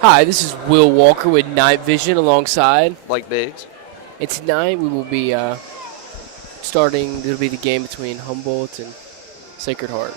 Hi, this is Will Walker with Night Vision alongside. Like Biggs. And tonight we will be starting, it'll be the game between Humboldt and Sacred Heart.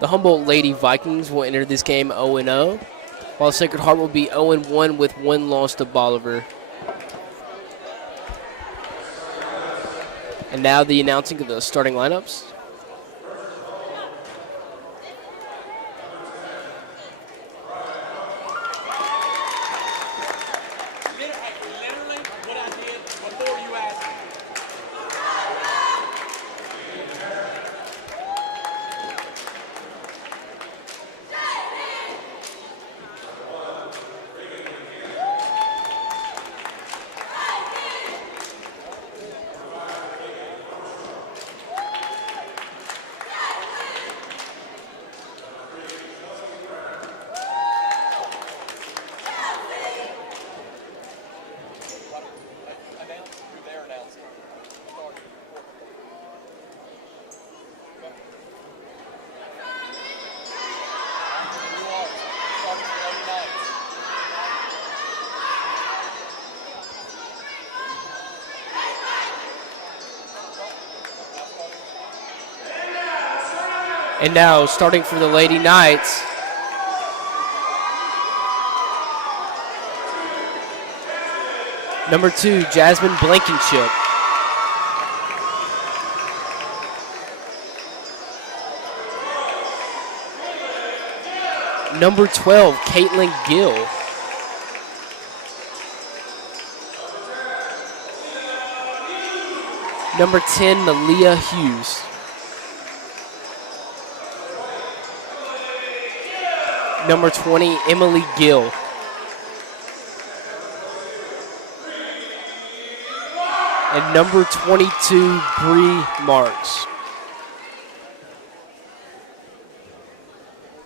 The Humboldt Lady Vikings will enter this game 0-0, while Sacred Heart will be 0-1 with one loss to Bolivar. And now the announcing of the starting lineups. And now, starting for the Lady Knights, number 2, Jasmine Blankenship. Number 12, Caitlin Gill. Number 10, Malia Hughes. Number 20, Emily Gill. And number 22, Bree Marks.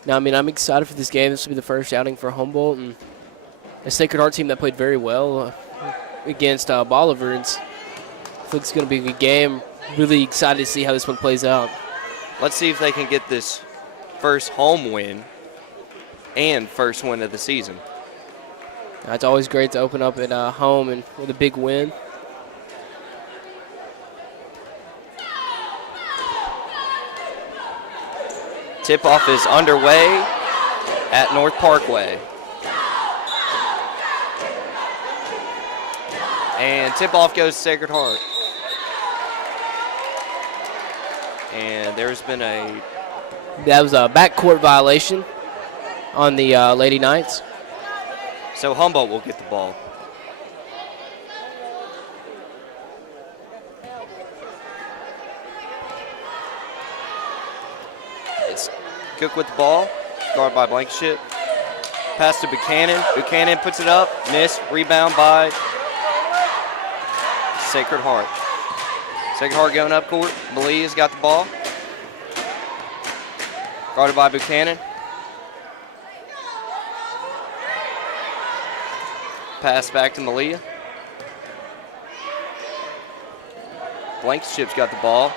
Now, I'm excited for this game. This will be the first outing for Humboldt and a Sacred Heart team that played very well against Bolivar. I think it's going to be a good game. Really excited to see how this one plays out. Let's see if they can get this first home win and first win of the season. It's always great to open up at home and with a big win. Tip-off is underway at North Parkway. And tip-off goes to Sacred Heart. And there's been That was a backcourt violation on the Lady Knights. So Humboldt will get the ball. It's Cook with the ball, guarded by Blankenship. Pass to Buchanan. Buchanan puts it up, miss, rebound by Sacred Heart. Sacred Heart going up court. Malia's got the ball. Guarded by Buchanan. Pass back to Malia. Blankenship's got the ball.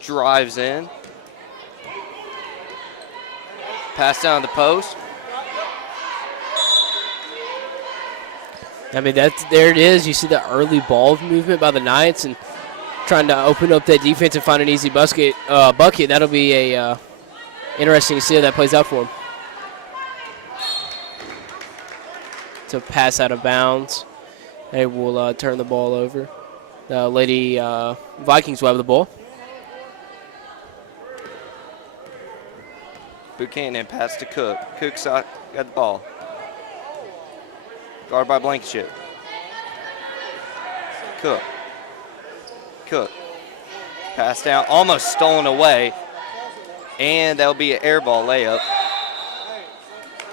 Drives in. Pass down the post. I mean, there it is. You see the early ball movement by the Knights and trying to open up that defense and find an easy bucket. That'll be a interesting to see how that plays out for them. To pass out of bounds. They will turn the ball over. The Lady Vikings will have the ball. Buchanan pass to Cook. Cook's got the ball. Guarded by Blankenship. Cook. Pass down, almost stolen away. And that'll be an air ball layup.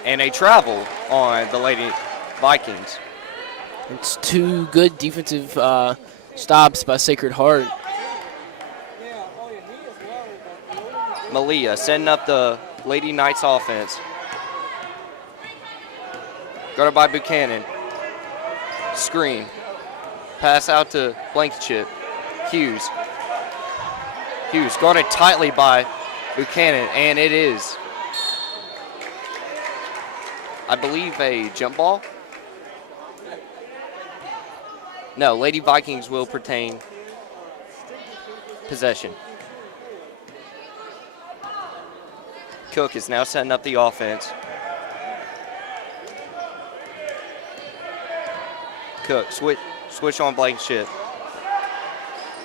And a travel on the Lady Vikings. It's two good defensive stops by Sacred Heart. Malia setting up the Lady Knights offense. Guarded by Buchanan. Screen. Pass out to Blankenship. Hughes guarded tightly by Buchanan, and it is, I believe, a jump ball. No, Lady Vikings will retain possession. Cook is now setting up the offense. Cook, switch on Blankenship.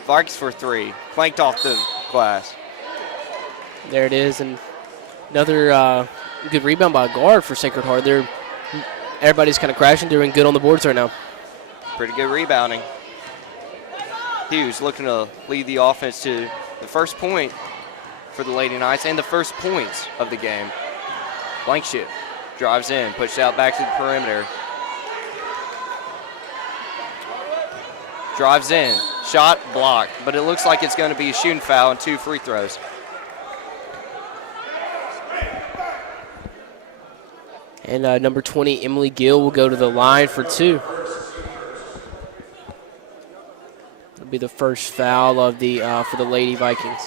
Vikings for three. Flanked off the glass. There it is, and another good rebound by a guard for Sacred Heart. Everybody's kind of crashing, doing good on the boards right now. Pretty good rebounding. Hughes looking to lead the offense to the first point for the Lady Knights and the first points of the game. Blankenship drives in, pushed out back to the perimeter. Drives in, shot blocked, but it looks like it's going to be a shooting foul and 2 free throws. And number 20, Emily Gill, will go to the line for 2. It'll be the first foul of the for the Lady Vikings.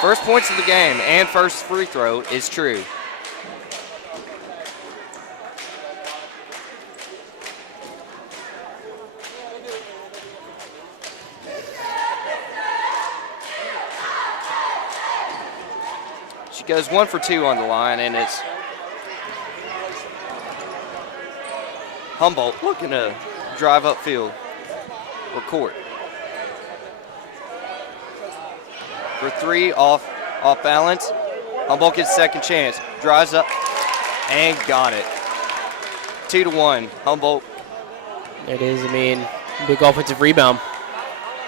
First points of the game and first free throw is true. She goes 1 for 2 on the line, and it's Humboldt looking to drive upfield or court. For 3, off balance. Humboldt gets second chance, drives up, and got it. 2-1, Humboldt. It is, big offensive rebound.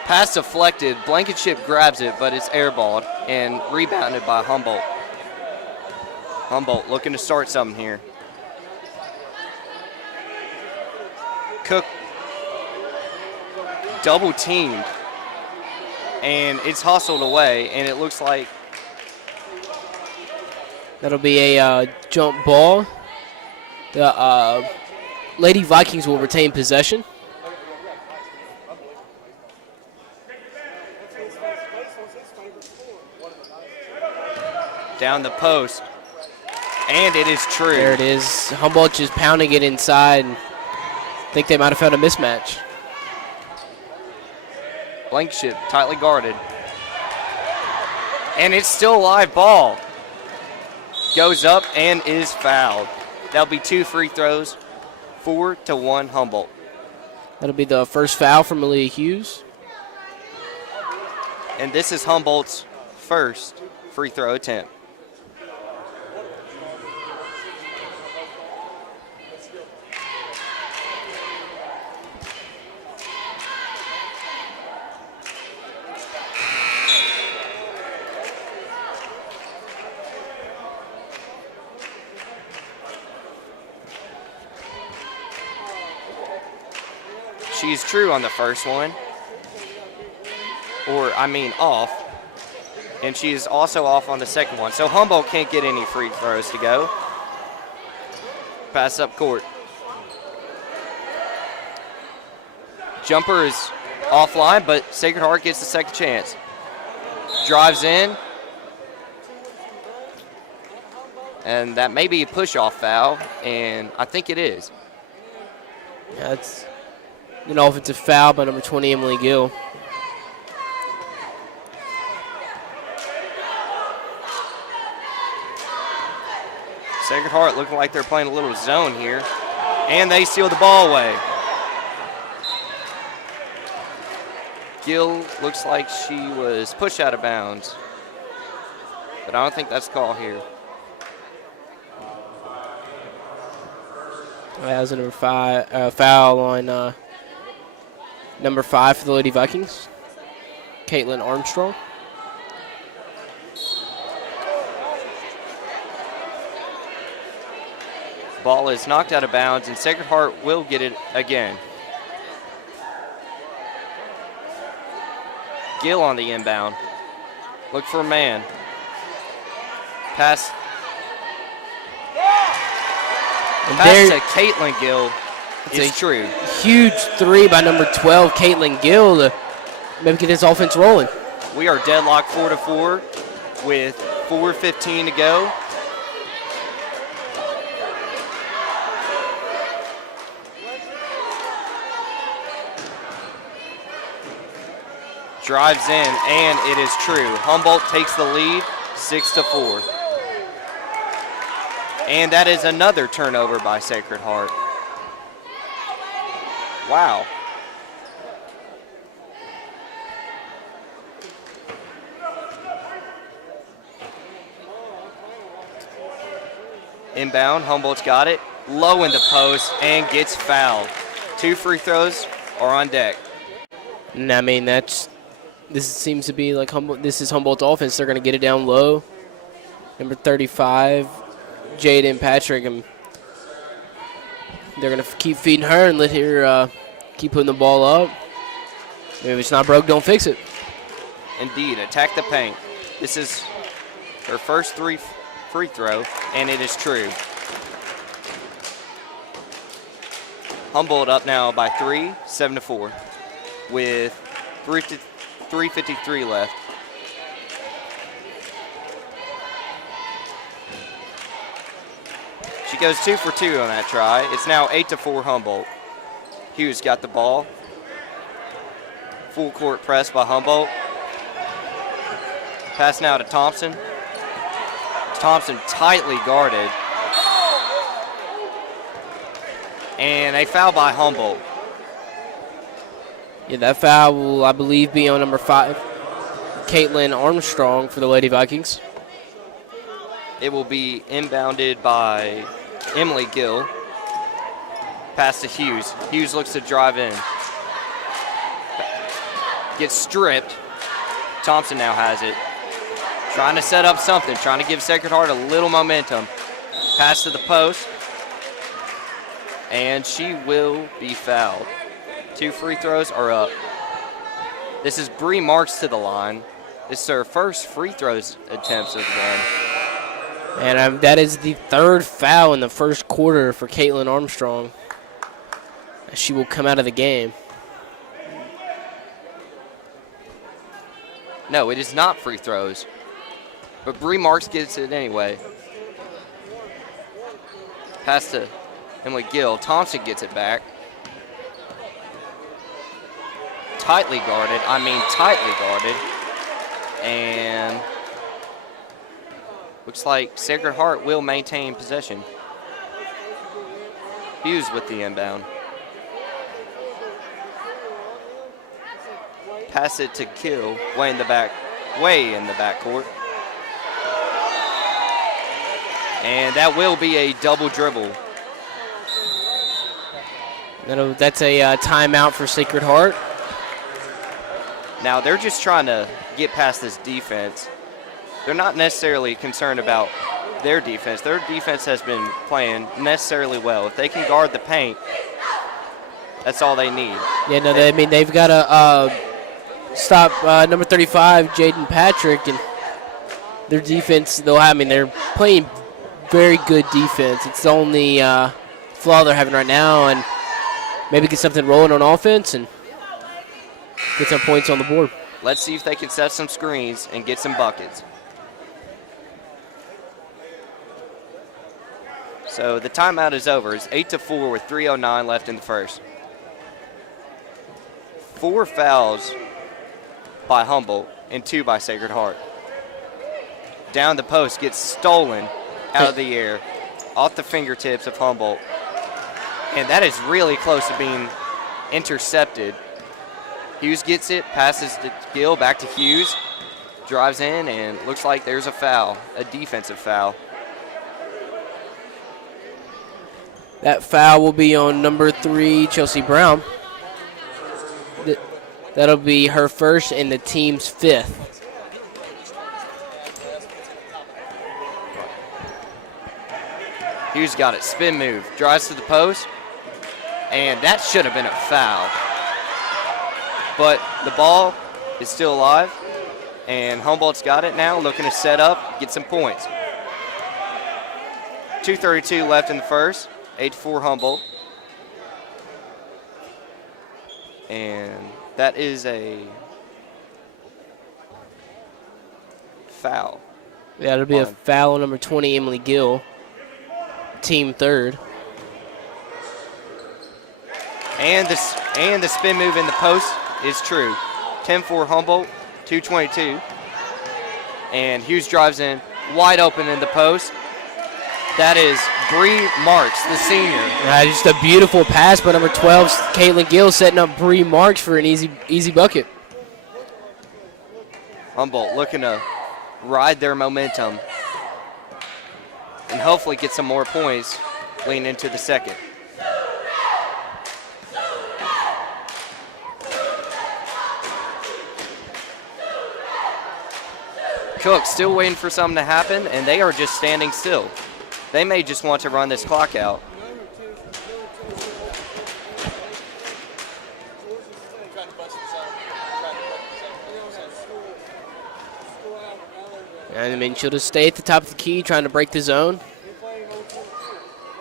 Pass deflected, Blankenship grabs it, but it's airballed and rebounded by Humboldt. Humboldt looking to start something here. Cook double teamed, and it's hustled away, and it looks like that'll be a jump ball. The Lady Vikings will retain possession. Down the post, and it is true. There it is. Humboldt just pounding it inside. I think they might have found a mismatch. Blankenship tightly guarded. And it's still a live ball. Goes up and is fouled. That'll be 2 free throws, 4-1 Humboldt. That'll be the first foul from Malia Hughes. And this is Humboldt's first free throw attempt. She's true on the first one, off, and she is also off on the second one. So Humboldt can't get any free throws to go. Pass up court. Jumper is offline, but Sacred Heart gets the second chance. Drives in, And that may be a push-off foul, and I think it is. Yeah, it's an offensive foul by number 20, Emily Gill. Sacred Heart looking like they're playing a little zone here. And they steal the ball away. Gill looks like she was pushed out of bounds. But I don't think that's called here. That was a number 5 foul on number 5 for the Lady Vikings, Caitlin Armstrong. Ball is knocked out of bounds, and Sacred Heart will get it again. Gill on the inbound. Look for a man. Pass. Pass to Caitlin Gill. It's true. Huge 3 by number 12, Caitlin Gill, to maybe get this offense rolling. We are deadlocked 4-4 with 4:15 to go. Drives in, and it is true. Humboldt takes the lead, 6-4. And that is another turnover by Sacred Heart. Wow. Inbound, Humboldt's got it. Low in the post and gets fouled. 2 free throws are on deck. And I mean, this seems to be like this is Humboldt's offense. They're going to get it down low. Number 35, Jaden Patrick, and they're going to keep feeding her and let her keep putting the ball up. If it's not broke, don't fix it. Indeed, attack the paint. This is her first free throw, and it is true. Humboldt up now by 3, 7-4, with 3:53 left. She goes 2 for 2 on that try. It's now 8-4 Humboldt. Hughes got the ball. Full court press by Humboldt. Pass now to Thompson. Thompson tightly guarded. And a foul by Humboldt. Yeah, that foul will, I believe, be on number 5, Caitlin Armstrong for the Lady Vikings. It will be inbounded by Emily Gill. Pass to Hughes. Hughes looks to drive in. Gets stripped. Thompson now has it. Trying to set up something, trying to give Sacred Heart a little momentum. Pass to the post. And she will be fouled. 2 free throws are up. This is Bree Marks to the line. This is her first free throws attempts of the game. And that is the 3rd foul in the first quarter for Caitlin Armstrong. She will come out of the game. No, it is not free throws. But Bree Marks gets it anyway. Pass to Emily Gill. Thompson gets it back. Tightly guarded. And looks like Sacred Heart will maintain possession. Hughes with the inbound. Pass it to Gill, way in the backcourt. And that will be a double dribble. That's a timeout for Sacred Heart. Now they're just trying to get past this defense. They're not necessarily concerned about their defense. Their defense has been playing necessarily well. If they can guard the paint, that's all they need. Yeah, no, they've got to stop number 35, Jaden Patrick, and their defense. They're playing very good defense. It's the only flaw they're having right now, and maybe get something rolling on offense and get some points on the board. Let's see if they can set some screens and get some buckets. So the timeout is over. It's 8-4 with 3:09 left in the first. 4 fouls by Humboldt and 2 by Sacred Heart. Down the post, gets stolen out of the air, off the fingertips of Humboldt. And that is really close to being intercepted. Hughes gets it, passes to Gill, back to Hughes, drives in, and looks like there's a foul, a defensive foul. That foul will be on number 3, Chelsea Brown. That'll be her first and the team's 5th. Hughes got it, spin move, drives to the post, and that should have been a foul. But the ball is still alive, and Humboldt's got it now, looking to set up, get some points. 2:32 left in the first, 8-4 Humboldt. And that is a foul. Yeah, it'll be a foul on number 20, Emily Gill, team 3rd. And the spin move in the post is true. 10-4 Humboldt, 2:22. And Hughes drives in, wide open in the post. That is Bree Marks, the senior. Just a beautiful pass by number 12, Caitlin Gill, setting up Bree Marks for an easy bucket. Humboldt looking to ride their momentum and hopefully get some more points leading into the second. Cook still waiting for something to happen, and they are just standing still. They may just want to run this clock out. And I mean, she'll just stay at the top of the key trying to break the zone.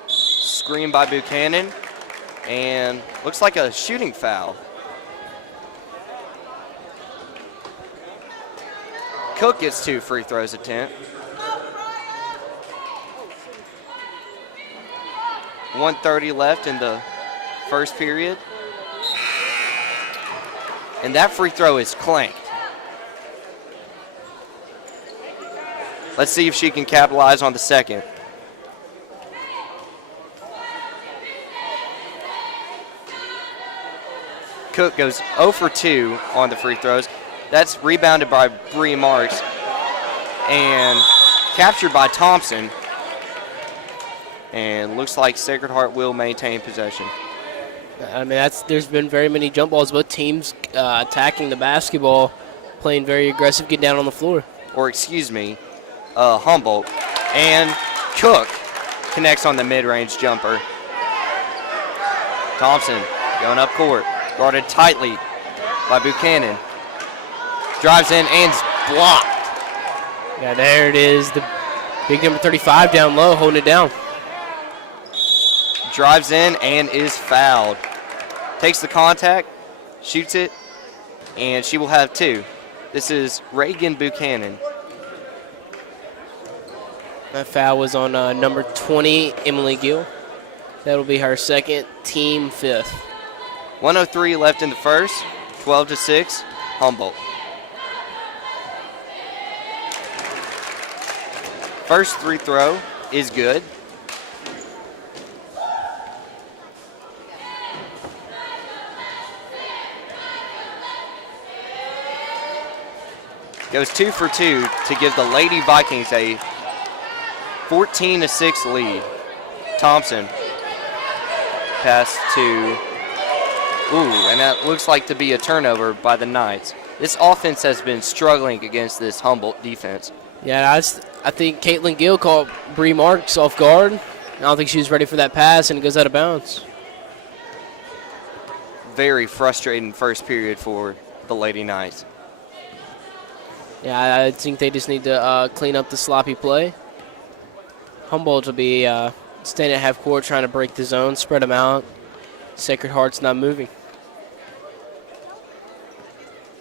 Screen by Buchanan, and looks like a shooting foul. Cook gets 2 free throws attempt. 1:30 left in the first period. And that free throw is clanked. Let's see if she can capitalize on the second. Cook goes 0 for 2 on the free throws. That's rebounded by Bree Marks and captured by Thompson. And looks like Sacred Heart will maintain possession. I mean, there's been very many jump balls. Both teams attacking the basketball, playing very aggressive, get down on the floor. Or excuse me, Humboldt. And Cook connects on the mid-range jumper. Thompson going up court, guarded tightly by Buchanan. Drives in and blocked. Yeah, there it is. The big number 35 down low, holding it down. Drives in and is fouled. Takes the contact, shoots it, and she will have 2. This is Reagan Buchanan. That foul was on number 20, Emily Gill. That'll be her second, team 5th. 1:03 left in the first, 12-6, Humboldt. First free throw is good. Goes 2 for 2 to give the Lady Vikings a 14-6 lead. Thompson pass to, and that looks like to be a turnover by the Knights. This offense has been struggling against this Humboldt defense. Yeah, I think Caitlin Gill caught Bree Marks off guard. I don't think she was ready for that pass, and it goes out of bounds. Very frustrating first period for the Lady Knights. Yeah, I think they just need to clean up the sloppy play. Humboldt will be standing at half court trying to break the zone, spread them out. Sacred Heart's not moving.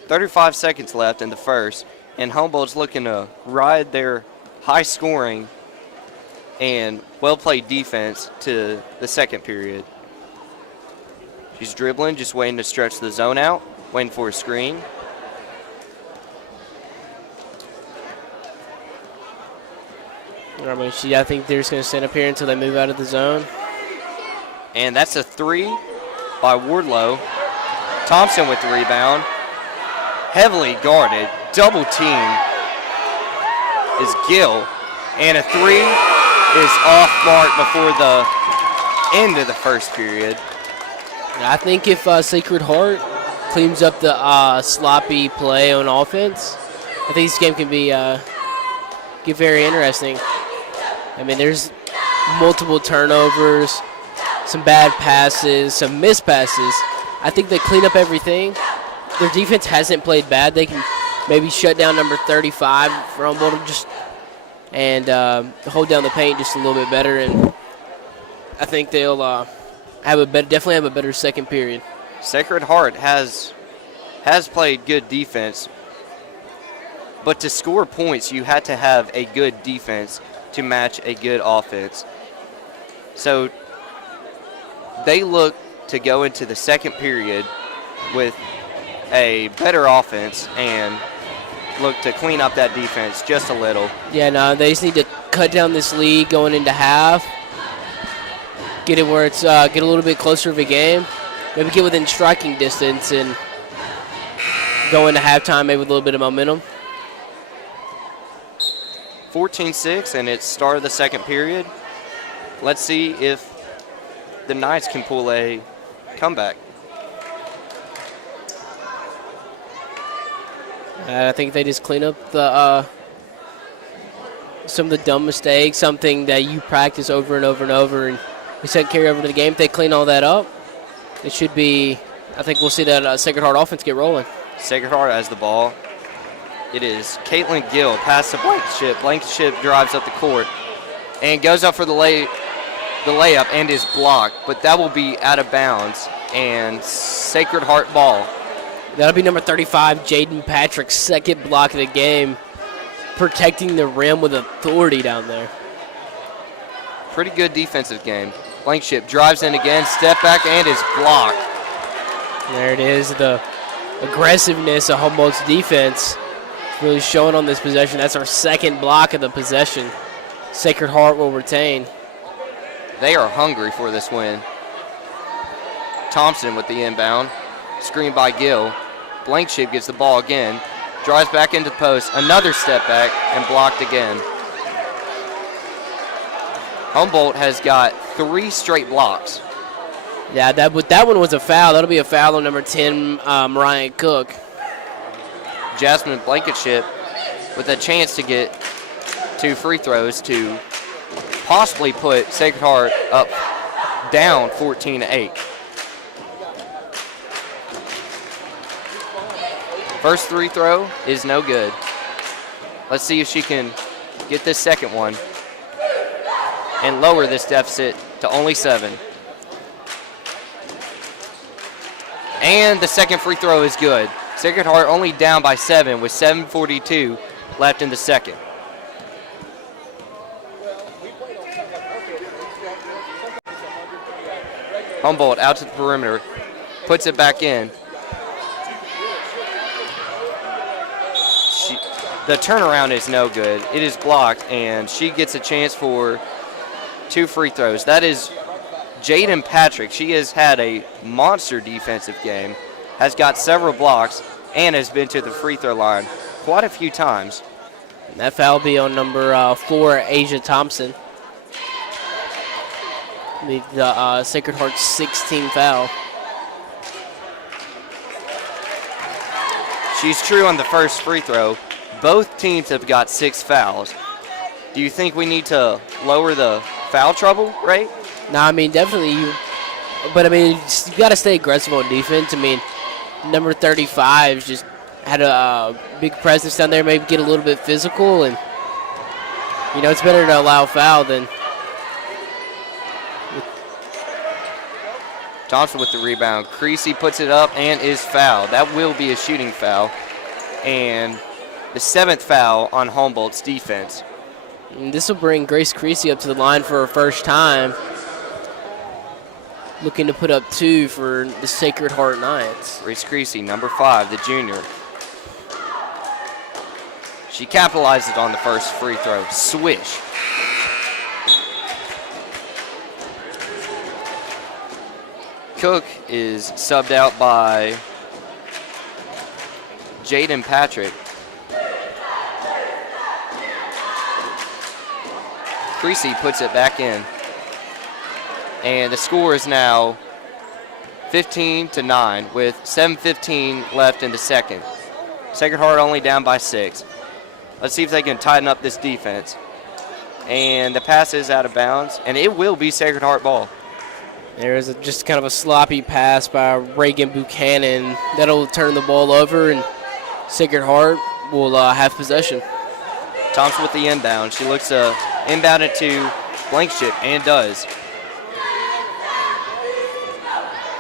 35 seconds left in the first, and Humboldt's looking to ride their high-scoring and well-played defense to the second period. She's dribbling, just waiting to stretch the zone out, waiting for a screen. I think they're just going to stand up here until they move out of the zone. And that's a 3 by Wardlow. Thompson with the rebound. Heavily guarded. Double team is Gill. And a 3 is off mark before the end of the first period. I think if Sacred Heart cleans up the sloppy play on offense, I think this game can be get very interesting. I mean, there's multiple turnovers, some bad passes, some missed passes. I think they clean up everything. Their defense hasn't played bad. They can maybe shut down number 35 for Humboldt and hold down the paint just a little bit better. And I think they'll definitely have a better second period. Sacred Heart has played good defense, but to score points, you had to have a good defense to match a good offense. So they look to go into the second period with a better offense and look to clean up that defense just a little. Yeah, no, they just need to cut down this lead going into half, get it where it's get a little bit closer of a game, maybe get within striking distance and go into halftime maybe with a little bit of momentum. 14-6, and it's start of the second period. Let's see if the Knights can pull a comeback. I think they just clean up the some of the dumb mistakes, something that you practice over and over and over, and we said carry over to the game. If they clean all that up, it should be, I think we'll see that Sacred Heart offense get rolling. Sacred Heart has the ball. It is Caitlin Gill past the Blankenship. Blankenship drives up the court and goes up for the layup and is blocked, but that will be out of bounds and Sacred Heart ball. That'll be number 35, Jaden Patrick's second block of the game, protecting the rim with authority down there. Pretty good defensive game. Blankenship drives in again, step back, and is blocked. There it is, the aggressiveness of Humboldt's defense really showing on this possession. That's our second block of the possession. Sacred Heart will retain. They are hungry for this win. Thompson with the inbound. Screen by Gill. Blankenship gets the ball again. Drives back into the post. Another step back and blocked again. Humboldt has got 3 straight blocks. Yeah, that one was a foul. That'll be a foul on number 10, Mariah Cook. Jasmine Blankenship with a chance to get 2 free throws to possibly put Sacred Heart up down 14-8. First free throw is no good. Let's see if she can get this second one and lower this deficit to only 7. And the second free throw is good. Sacred Heart only down by 7 with 7:42 left in the second. Humboldt out to the perimeter, puts it back in. The turnaround is no good. It is blocked, and she gets a chance for 2 free throws. That is Jaden Patrick. She has had a monster defensive game, has got several blocks, and has been to the free throw line quite a few times. And that foul will be on number 4, Asia Thompson. The Sacred Heart 16 foul. She's true on the first free throw. Both teams have got 6 fouls. Do you think we need to lower the foul trouble rate? No, I mean, definitely but I mean, you got to stay aggressive on defense. I mean, number 35 just had a big presence down there, maybe get a little bit physical, and, you know, it's better to allow foul than. Thompson with the rebound. Creasy puts it up and is fouled. That will be a shooting foul. And the 7th foul on Humboldt's defense. And this will bring Grace Creasy up to the line for her first time. Looking to put up 2 for the Sacred Heart Knights. Grace Creasy, number 5, the junior. She capitalized on the first free throw. Swish. Cook is subbed out by Jaden Patrick. Creasy puts it back in. And the score is now 15-9 with 7:15 left in the second. Sacred Heart only down by 6. Let's see if they can tighten up this defense. And the pass is out of bounds, and it will be Sacred Heart ball. There's just kind of a sloppy pass by Reagan Buchanan. That'll turn the ball over, and Sacred Heart will have possession. Thompson with the inbound. She looks to inbound it to Blankenship, and does.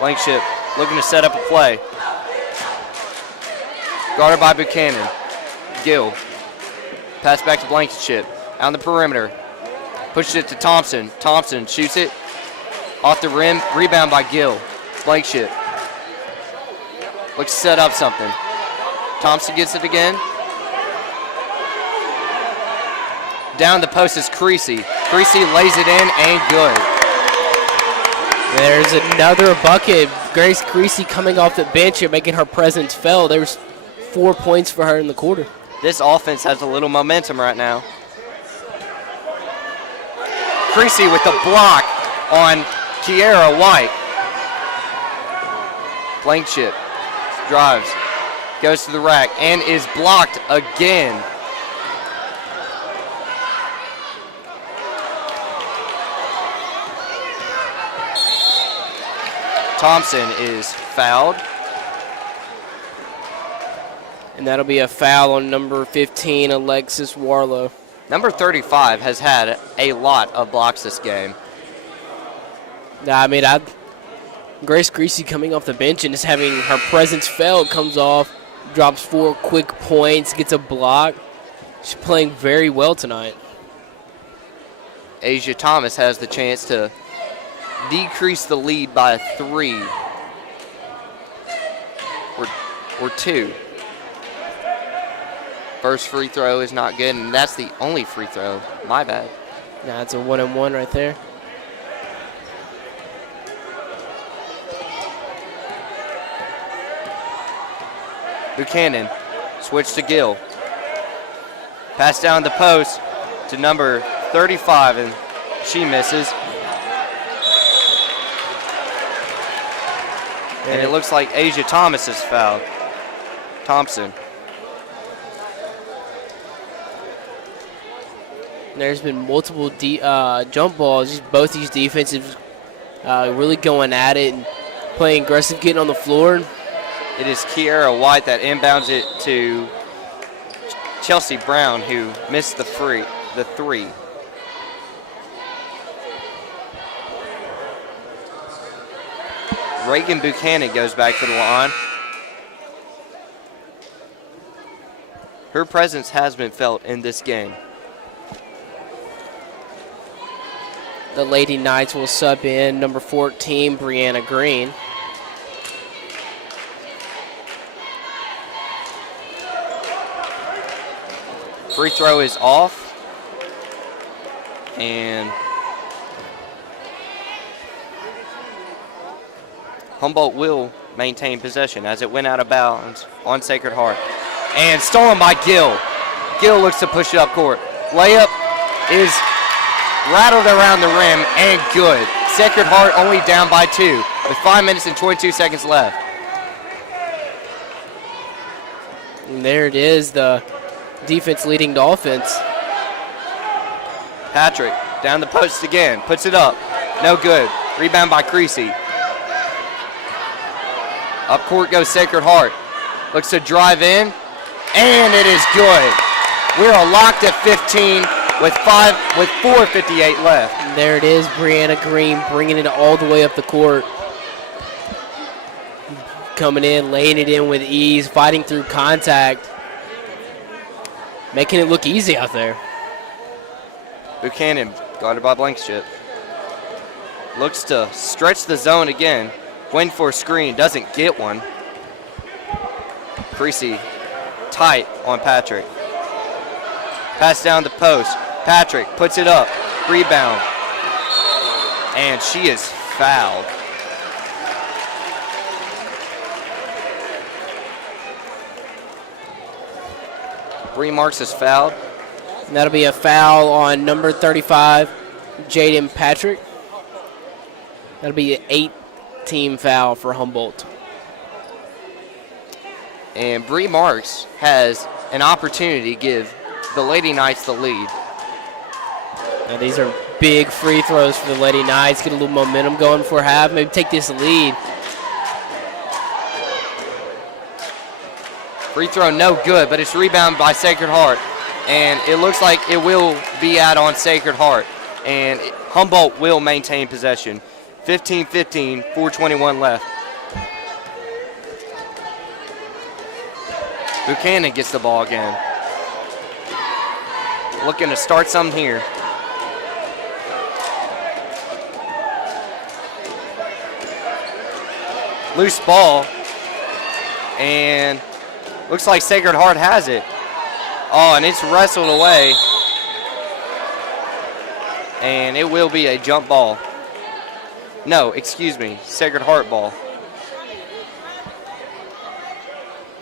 Blankenship looking to set up a play. Guarded by Buchanan. Gill. Pass back to Blankenship. Out on the perimeter. Pushes it to Thompson. Thompson shoots it. Off the rim. Rebound by Gill. Blankenship. Looks to set up something. Thompson gets it again. Down the post is Creasy. Creasy lays it in and good. There's another bucket. Grace Creasy coming off the bench and making her presence felt. There's 4 points for her in the quarter. This offense has a little momentum right now. Creasy with the block on Kiera White. Blankenship drives, goes to the rack, and is blocked again. Thompson is fouled. And that'll be a foul on number 15, Alexis Warlow. Number 35 has had a lot of blocks this game. Grace Creasy coming off the bench and just having her presence felt, comes off, drops 4 quick points, gets a block. She's playing very well tonight. Asia Thomas has the chance to decrease the lead by 3 or 2. First free throw is not good, and that's the only free throw. My bad. Nah, it's a 1-and-1 right there. Buchanan, switch to Gill. Pass down the post to number 35, and she misses. And it looks like Asia Thomas is fouled. Thompson. There's been multiple jump balls. Both these defenses really going at it and playing aggressive, getting on the floor. It is Kiera White that inbounds it to Chelsea Brown, who missed the 3. Reagan Buchanan goes back to the line. Her presence has been felt in this game. The Lady Knights will sub in number 14, Brianna Green. Free throw is off. And Humboldt will maintain possession as it went out of bounds on Sacred Heart. And stolen by Gill. Gill looks to push it up court. Layup is rattled around the rim and good. Sacred Heart only down by 2 with 5 minutes and 22 seconds left. And there it is, the defense leading to offense. Patrick down the post again, puts it up. No good. Rebound by Creasy. Up court goes Sacred Heart. Looks to drive in, and it is good. We are locked at 15 with 4:58 left. And there it is, Brianna Green bringing it all the way up the court. Coming in, laying it in with ease, fighting through contact. Making it look easy out there. Buchanan, guarded by Blankenship. Looks to stretch the zone again. Waiting for a screen, doesn't get one. Creasy tight on Patrick. Pass down the post. Patrick puts it up. Rebound. And she is fouled. Bree Marks is fouled. And that'll be a foul on number 35, Jaden Patrick. That'll be an 8-team foul for Humboldt. And Bree Marks has an opportunity to give the Lady Knights the lead. Now these are big free throws for the Lady Knights. Get a little momentum going before half. Maybe take this lead. Free throw no good, but it's rebounded by Sacred Heart. And it looks like it will be out on Sacred Heart. And Humboldt will maintain possession. 15-15, 4:21 left. Buchanan gets the ball again. Looking to start something here. Loose ball. And looks like Sacred Heart has it. Oh, and it's wrestled away. And it will be a jump ball. No, excuse me, Sacred Heart ball.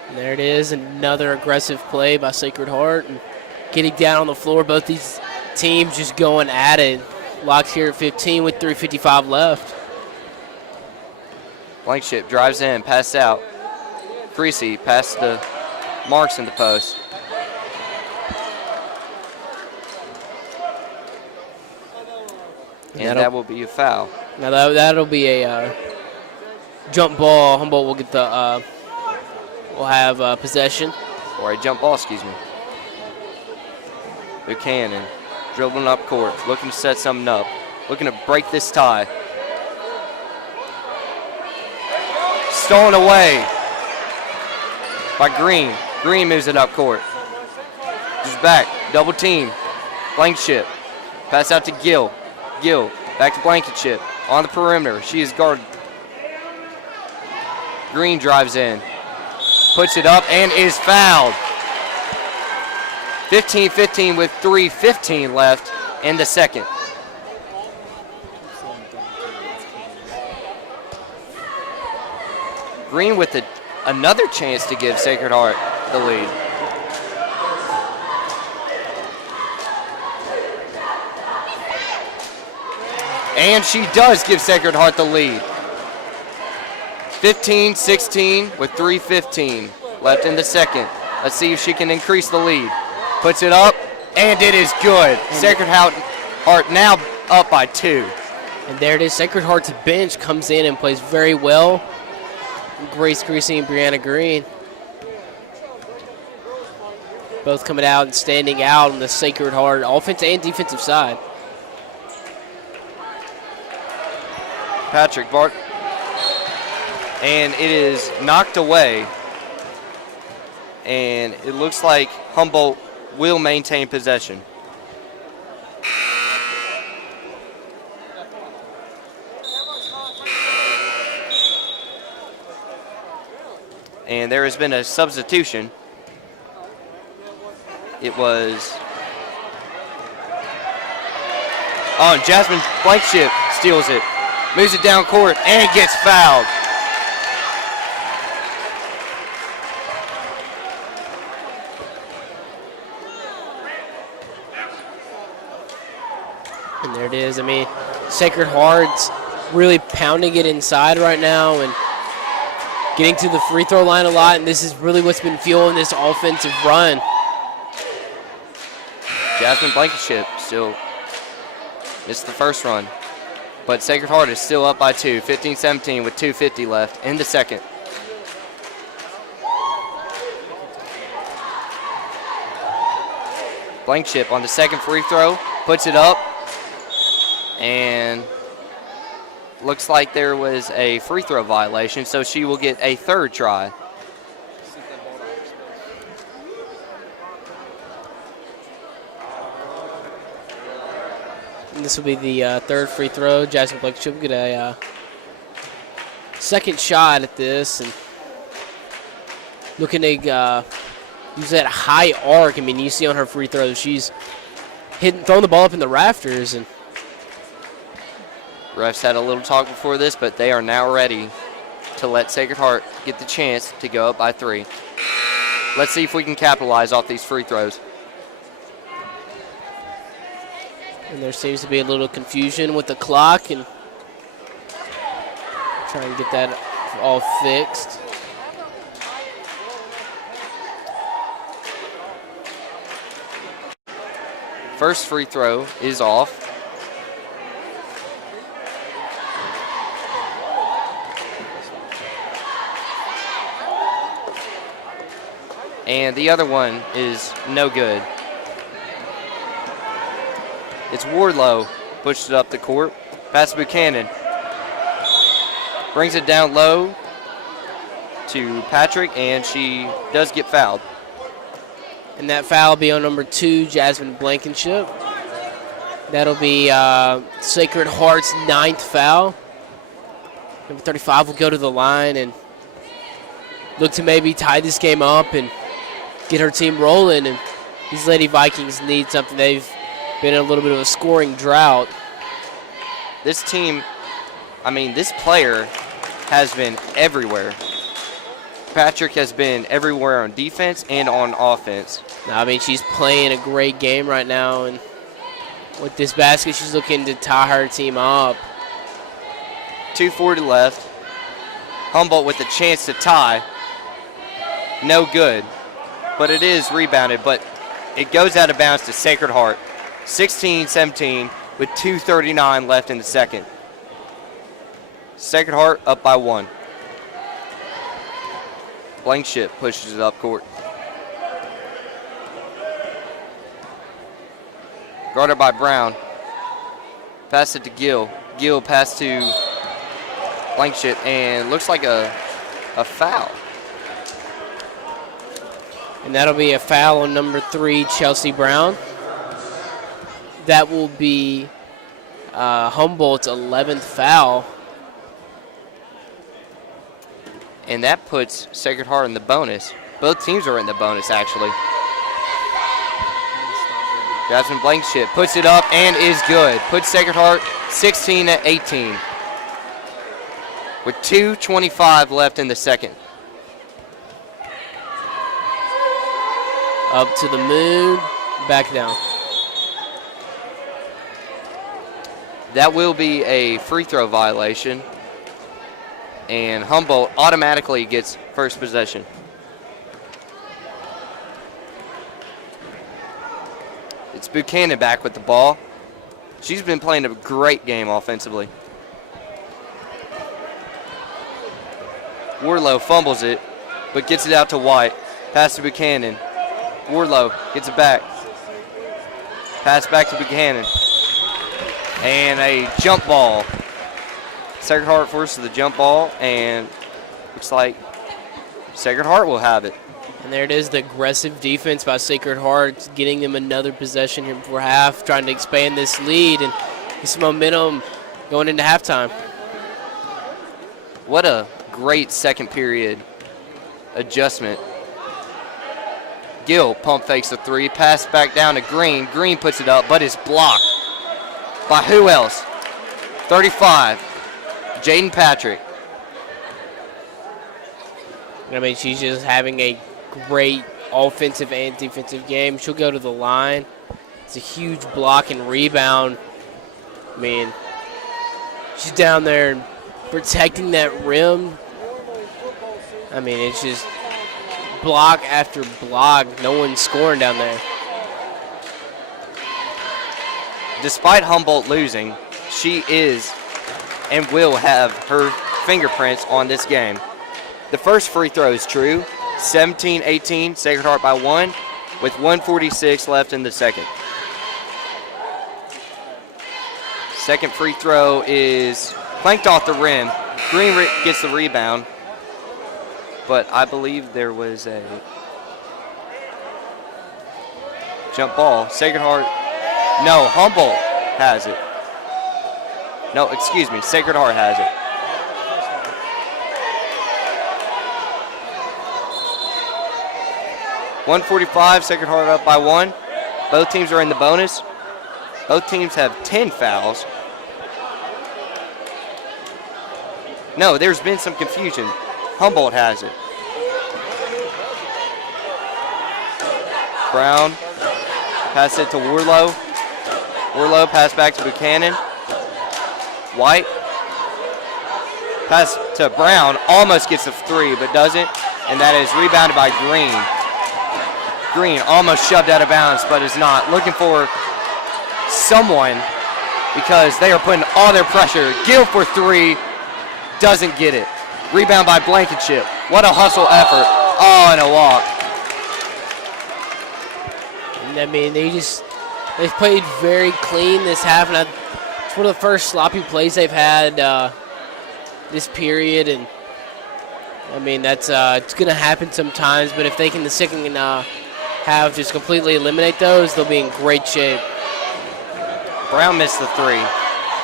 And there it is, another aggressive play by Sacred Heart. And getting down on the floor, both these teams just going at it. Locked here at 15 with 3:55 left. Blankenship drives in, pass out. Creasy pass the Marks in the post. And that will be a foul. Now that'll be a jump ball. Humboldt will get the will have possession. Or a jump ball, excuse me. Buchanan dribbling up court, looking to set something up, looking to break this tie. Stolen away by Green. Green moves it up court. Just back, double team. Blankenship. Pass out to Gill. Gill back to Blankenship on the perimeter. She is guarded. Green drives in, puts it up, and is fouled. 15-15 with 3:15 left in the second. Green with another chance to give Sacred Heart the lead. And she does give Sacred Heart the lead. 15-16 with 3:15 left in the second. Let's see if she can increase the lead. Puts it up, and it is good. Sacred Heart now up by 2. And there it is. Sacred Heart's bench comes in and plays very well. Grace Creasy and Brianna Green both coming out and standing out on the Sacred Heart offensive and defensive side. Patrick Bart. And it is knocked away. And it looks like Humboldt will maintain possession. And there has been a substitution. It was... Oh, and Jasmine Blankenship steals it. Moves it down court and gets fouled. And there it is. I mean, Sacred Heart's really pounding it inside right now and getting to the free throw line a lot, and this is really what's been fueling this offensive run. Jasmine Blankenship still missed the first run, but Sacred Heart is still up by 2, 15-17 with 2:50 left in the second. Blankenship on the second free throw, puts it up, and looks like there was a free throw violation, so she will get a third try. And this will be the third free throw. Jasmine Blankenship will get a second shot at this, and looking to use that high arc. I mean, you see on her free throws, she's throwing the ball up in the rafters. And refs had a little talk before this, but they are now ready to let Sacred Heart get the chance to go up by 3. Let's see if we can capitalize off these free throws. And there seems to be a little confusion with the clock, and trying to get that all fixed. First free throw is off. And the other one is no good. It's Wardlow, pushed it up the court. Pass to Buchanan. Brings it down low to Patrick, and she does get fouled. And that foul will be on number 2, Jasmine Blankenship. That'll be Sacred Heart's 9th foul. Number 35 will go to the line and look to maybe tie this game up and get her team rolling. And these Lady Vikings need something. They've been in a little bit of a scoring drought. This team, I mean, this player has been everywhere. Patrick has been everywhere on defense and on offense. I mean, she's playing a great game right now, and with this basket, she's looking to tie her team up. 2:40 left. Humboldt with a chance to tie. No good, but it is rebounded, but it goes out of bounds to Sacred Heart. 16-17 with 2:39 left in the second. Sacred Heart up by 1. Blankenship pushes it up court. Guarded by Brown. Pass it to Gill. Gill pass to Blankenship, and looks like a foul. And that'll be a foul on number 3, Chelsea Brown. That will be Humboldt's 11th foul. And that puts Sacred Heart in the bonus. Both teams are in the bonus, actually. Jasmine Blankenship puts it up and is good. Puts Sacred Heart 16-18. With 2:25 left in the second. Up to the moon, back down. That will be a free throw violation. And Humboldt automatically gets first possession. It's Buchanan back with the ball. She's been playing a great game offensively. Wardlow fumbles it, but gets it out to White. Pass to Buchanan. Wardlow gets it back. Pass back to Buchanan. And a jump ball. Sacred Heart forces the jump ball, and looks like Sacred Heart will have it. And there it is, the aggressive defense by Sacred Heart, getting them another possession here before half, trying to expand this lead and get some momentum going into halftime. What a great second period adjustment. Gill pump fakes a 3, pass back down to Green. Green puts it up, but it's blocked by who else? 35. Jaden Patrick. I mean, she's just having a great offensive and defensive game. She'll go to the line. It's a huge block and rebound. I mean, she's down there protecting that rim. I mean, it's just block after block. No one's scoring down there. Despite Humboldt losing, she is and will have her fingerprints on this game. The first free throw is true. 17-18, Sacred Heart by 1, with 1:46 left in the second. Second free throw is planked off the rim. Green gets the rebound, but I believe there was a jump ball. Sacred Heart, no, Humboldt has it. No, excuse me, Sacred Heart has it. .145, Sacred Heart up by 1. Both teams are in the bonus. Both teams have 10 fouls. No, there's been some confusion. Humboldt has it. Brown, pass it to Warlow. Warlow, pass back to Buchanan. White, pass to Brown, almost gets a 3, but doesn't, and that is rebounded by Green. Green almost shoved out of bounds, but is not. Looking for someone because they are putting all their pressure. Gill for 3, doesn't get it. Rebound by Blankenship. What a hustle effort. Oh, and a walk. I mean, they've played very clean this half, and it's one of the first sloppy plays they've had this period. And I mean, that's it's going to happen sometimes, but if they can the second half just completely eliminate those, they'll be in great shape. Brown missed the 3.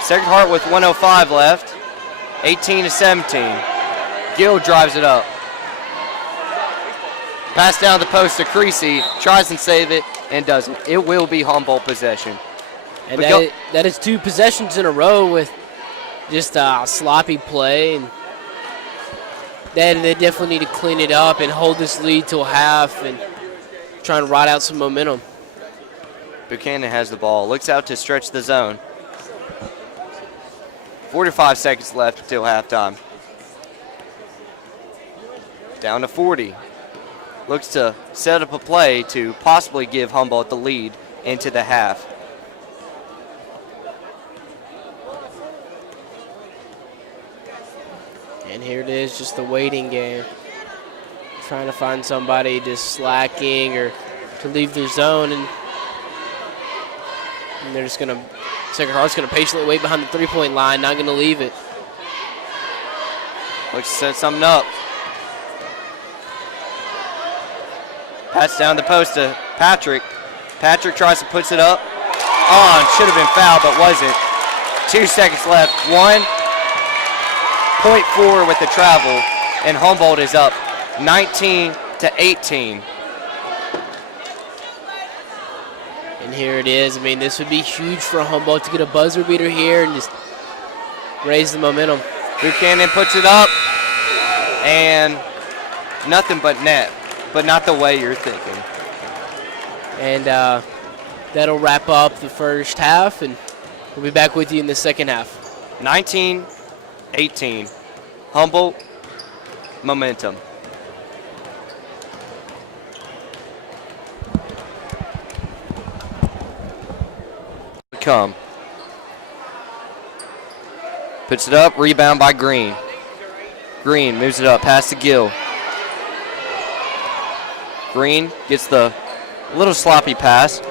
Sacred Heart with 1:05 left. 18-17. Gill drives it up. Pass down the post to Creasy. Tries and save it and doesn't. It will be Humboldt possession. And that is 2 possessions in a row with just sloppy play. And they definitely need to clean it up and hold this lead till half and try and ride out some momentum. Buchanan has the ball. Looks out to stretch the zone. 45 seconds left until halftime. Down to 40. Looks to set up a play to possibly give Humboldt the lead into the half. And here it is, just the waiting game. Trying to find somebody just slacking or to leave their zone, and they're just going to, Sacred Heart's going to patiently wait behind the three-point line, not going to leave it. Looks to set something up. Pass down the post to Patrick. Patrick tries to puts it up. On, should have been fouled, but wasn't. 2 seconds left. 1.4 with the travel, and Humboldt is up 19-18. And here it is. I mean, this would be huge for Humboldt to get a buzzer beater here and just raise the momentum. Buchanan puts it up, and nothing but net, but not the way you're thinking. And that'll wrap up the first half, and we'll be back with you in the second half. 19-18. Humboldt, momentum. Come. Puts it up, rebound by Green. Green moves it up, pass to Gill. Green gets the little sloppy pass.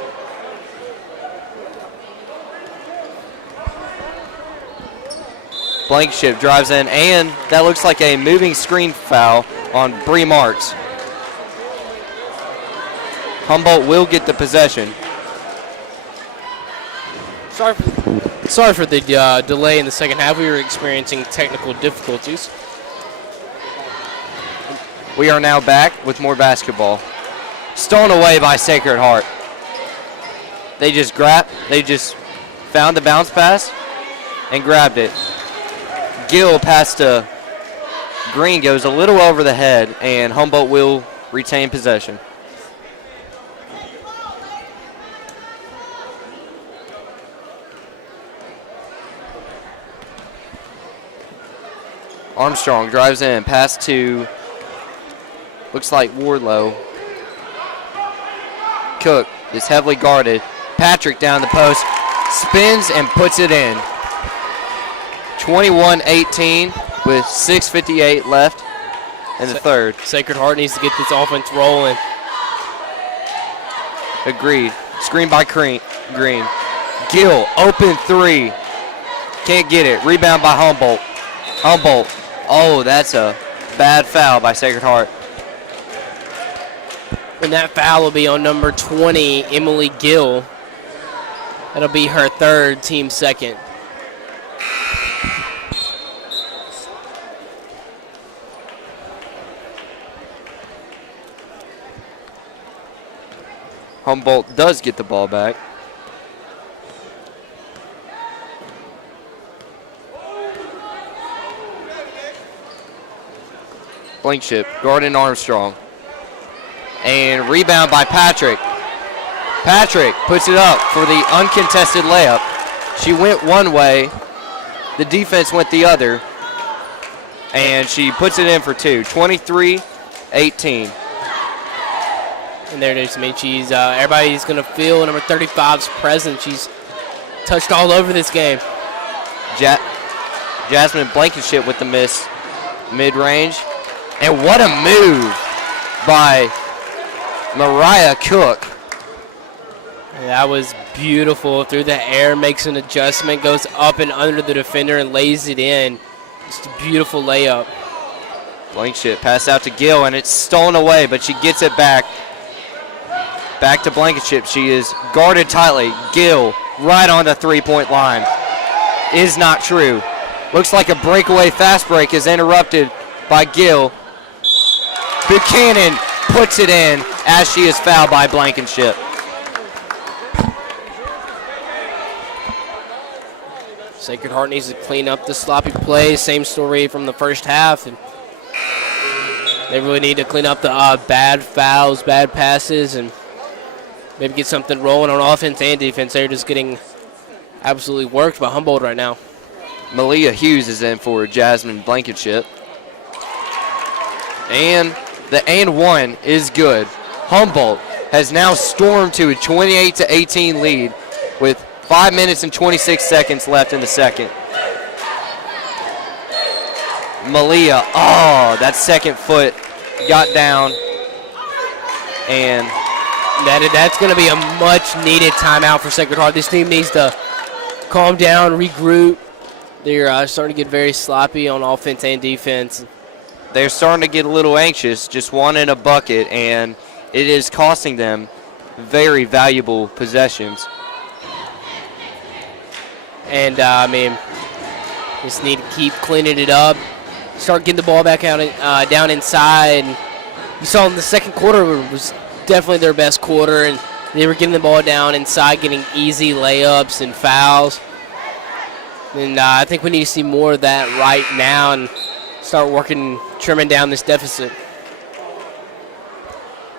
Blankenship drives in, and that looks like a moving screen foul on Bree Marks. Humboldt will get the possession. Sorry for the delay in the second half. We were experiencing technical difficulties. We are now back with more basketball. Stolen away by Sacred Heart. They just found the bounce pass and grabbed it. Gill pass to Green goes a little over the head, and Humboldt will retain possession. Armstrong drives in, pass to, looks like Wardlow. Cook is heavily guarded. Patrick down the post, spins and puts it in. 21-18 with 6:58 left in the third. Sacred Heart needs to get this offense rolling. Agreed. Screen by Green. Gill, open 3. Can't get it. Rebound by Humboldt. Humboldt. Oh, that's a bad foul by Sacred Heart. And that foul will be on number 20, Emily Gill. That'll be her third, team second. Humboldt does get the ball back. Blankenship, guarding Armstrong. And rebound by Patrick. Patrick puts it up for the uncontested layup. She went one way, the defense went the other, and she puts it in for two. 23-18. And there it is. I mean, everybody's going to feel number 35's presence. She's touched all over this game. Jasmine Blankenship with the miss mid-range. And what a move by Mariah Cook. And that was beautiful. Through the air, makes an adjustment, goes up and under the defender and lays it in. Just a beautiful layup. Blankenship pass out to Gill, and it's stolen away, but she gets it back. Back to Blankenship. She is guarded tightly. Gill right on the three-point line. Is not true. Looks like a breakaway fast break is interrupted by Gill. Buchanan puts it in as she is fouled by Blankenship. Sacred Heart needs to clean up the sloppy play. Same story from the first half. And they really need to clean up the bad fouls, bad passes, and maybe get something rolling on offense and defense. They're just getting absolutely worked by Humboldt right now. Malia Hughes is in for Jasmine Blankenship. And the and one is good. Humboldt has now stormed to a 28-18 lead with 5 minutes and 26 seconds left in the second. Malia, that second foot got down. And that's going to be a much-needed timeout for Sacred Heart. This team needs to calm down, regroup. They're starting to get very sloppy on offense and defense. They're starting to get a little anxious, just wanting a bucket, and it is costing them very valuable possessions. And, just need to keep cleaning it up, start getting the ball back out down inside. And you saw in the second quarter was definitely their best quarter, and they were getting the ball down inside, getting easy layups and fouls. And I think we need to see more of that right now and start trimming down this deficit.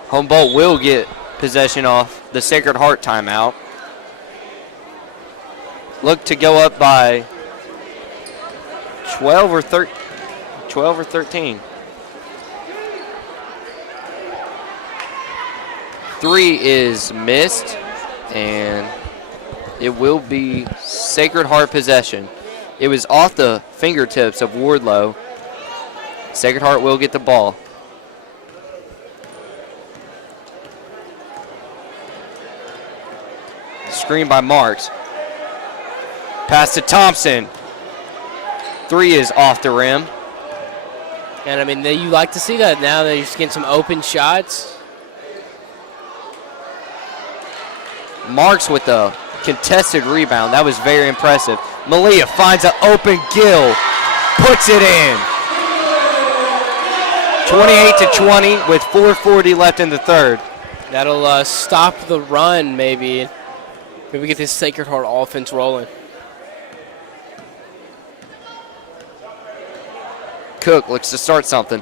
Humboldt will get possession off the Sacred Heart timeout. Look to go up by 12 or 13. Three is missed, and it will be Sacred Heart possession. It was off the fingertips of Wardlow. Sacred Heart will get the ball. Screen by Marks. Pass to Thompson. Three is off the rim. And, you like to see that now. They're just getting some open shots. Marks with the contested rebound. That was very impressive. Malia finds an open Gill. Puts it in. 28-20 with 4:40 left in the third. That'll stop the run, maybe. Maybe get this Sacred Heart offense rolling. Cook looks to start something.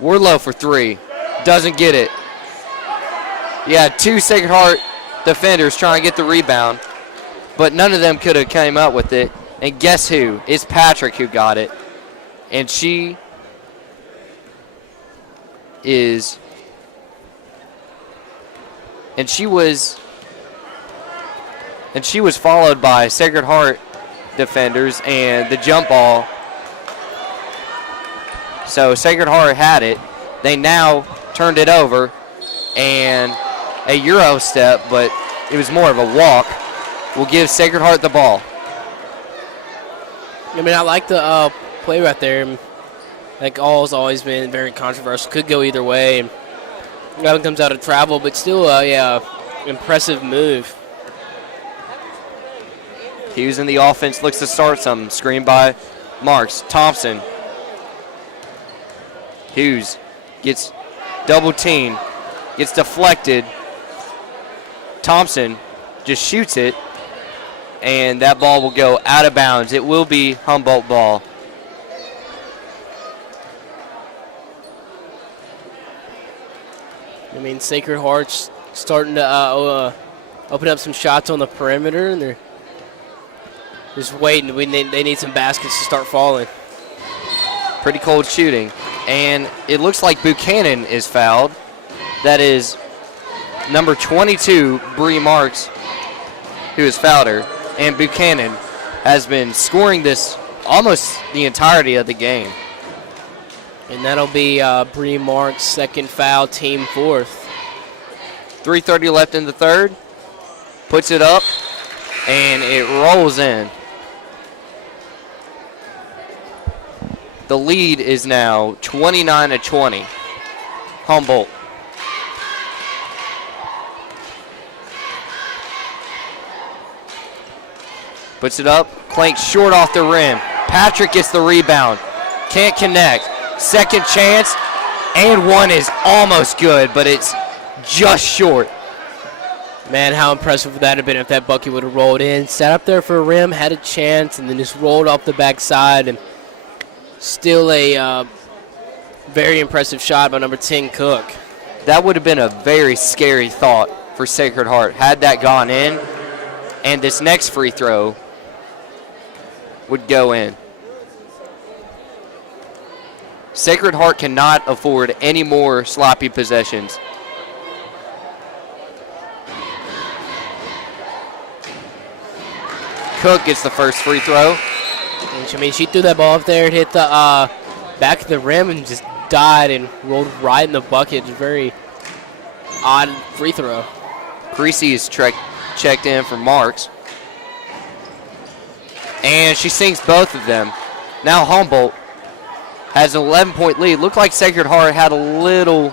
Wardlow for three. Doesn't get it. Yeah, two Sacred Heart defenders trying to get the rebound, but none of them could have came up with it. And guess who? It's Patrick who got it. And she was followed by Sacred Heart defenders and the jump ball. So Sacred Heart had it. They now turned it over, and a Euro step, but it was more of a walk, will give Sacred Heart the ball. I like the play right there. Like all's always been very controversial. Could go either way. That one comes out of travel, but still, impressive move. Hughes in the offense looks to start some. Screen by Marks. Thompson. Hughes gets double teamed, gets deflected. Thompson just shoots it, and that ball will go out of bounds. It will be Humboldt ball. I mean, Sacred Heart's starting to open up some shots on the perimeter, and they're just waiting. They need some baskets to start falling. Pretty cold shooting. And it looks like Buchanan is fouled. That is number 22, Bree Marks, who has fouled her. And Buchanan has been scoring this almost the entirety of the game. And that'll be Bree Marks' second foul, team fourth. 3:30 left in the third. Puts it up, and it rolls in. The lead is now 29-20. Humboldt. Puts it up, clanks short off the rim. Patrick gets the rebound. Can't connect. Second chance, and one is almost good, but it's just short. Man, how impressive would that have been if that bucket would have rolled in. Sat up there for a rim, had a chance, and then just rolled off the backside. And still a very impressive shot by number 10, Cook. That would have been a very scary thought for Sacred Heart had that gone in, and this next free throw would go in. Sacred Heart cannot afford any more sloppy possessions. Cook gets the first free throw. I mean, she threw that ball up there, it hit the back of the rim and just died and rolled right in the bucket. It's a very odd free throw. Creasy is checked in for Marks. And she sinks both of them. Now Humboldt has an 11-point lead. Looked like Sacred Heart had a little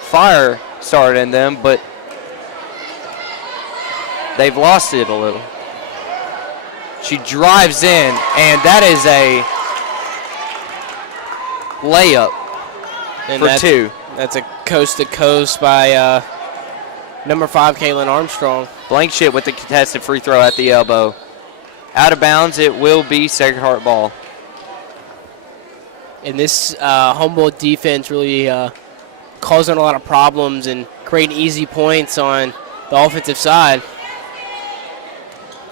fire started in them, but they've lost it a little. She drives in, and that is a layup and for two. That's a coast-to-coast by number 5, Kaylin Armstrong. Blankenship with the contested free throw at the elbow. Out of bounds, it will be Sacred Heart ball. And this Humboldt defense really causing a lot of problems and creating easy points on the offensive side.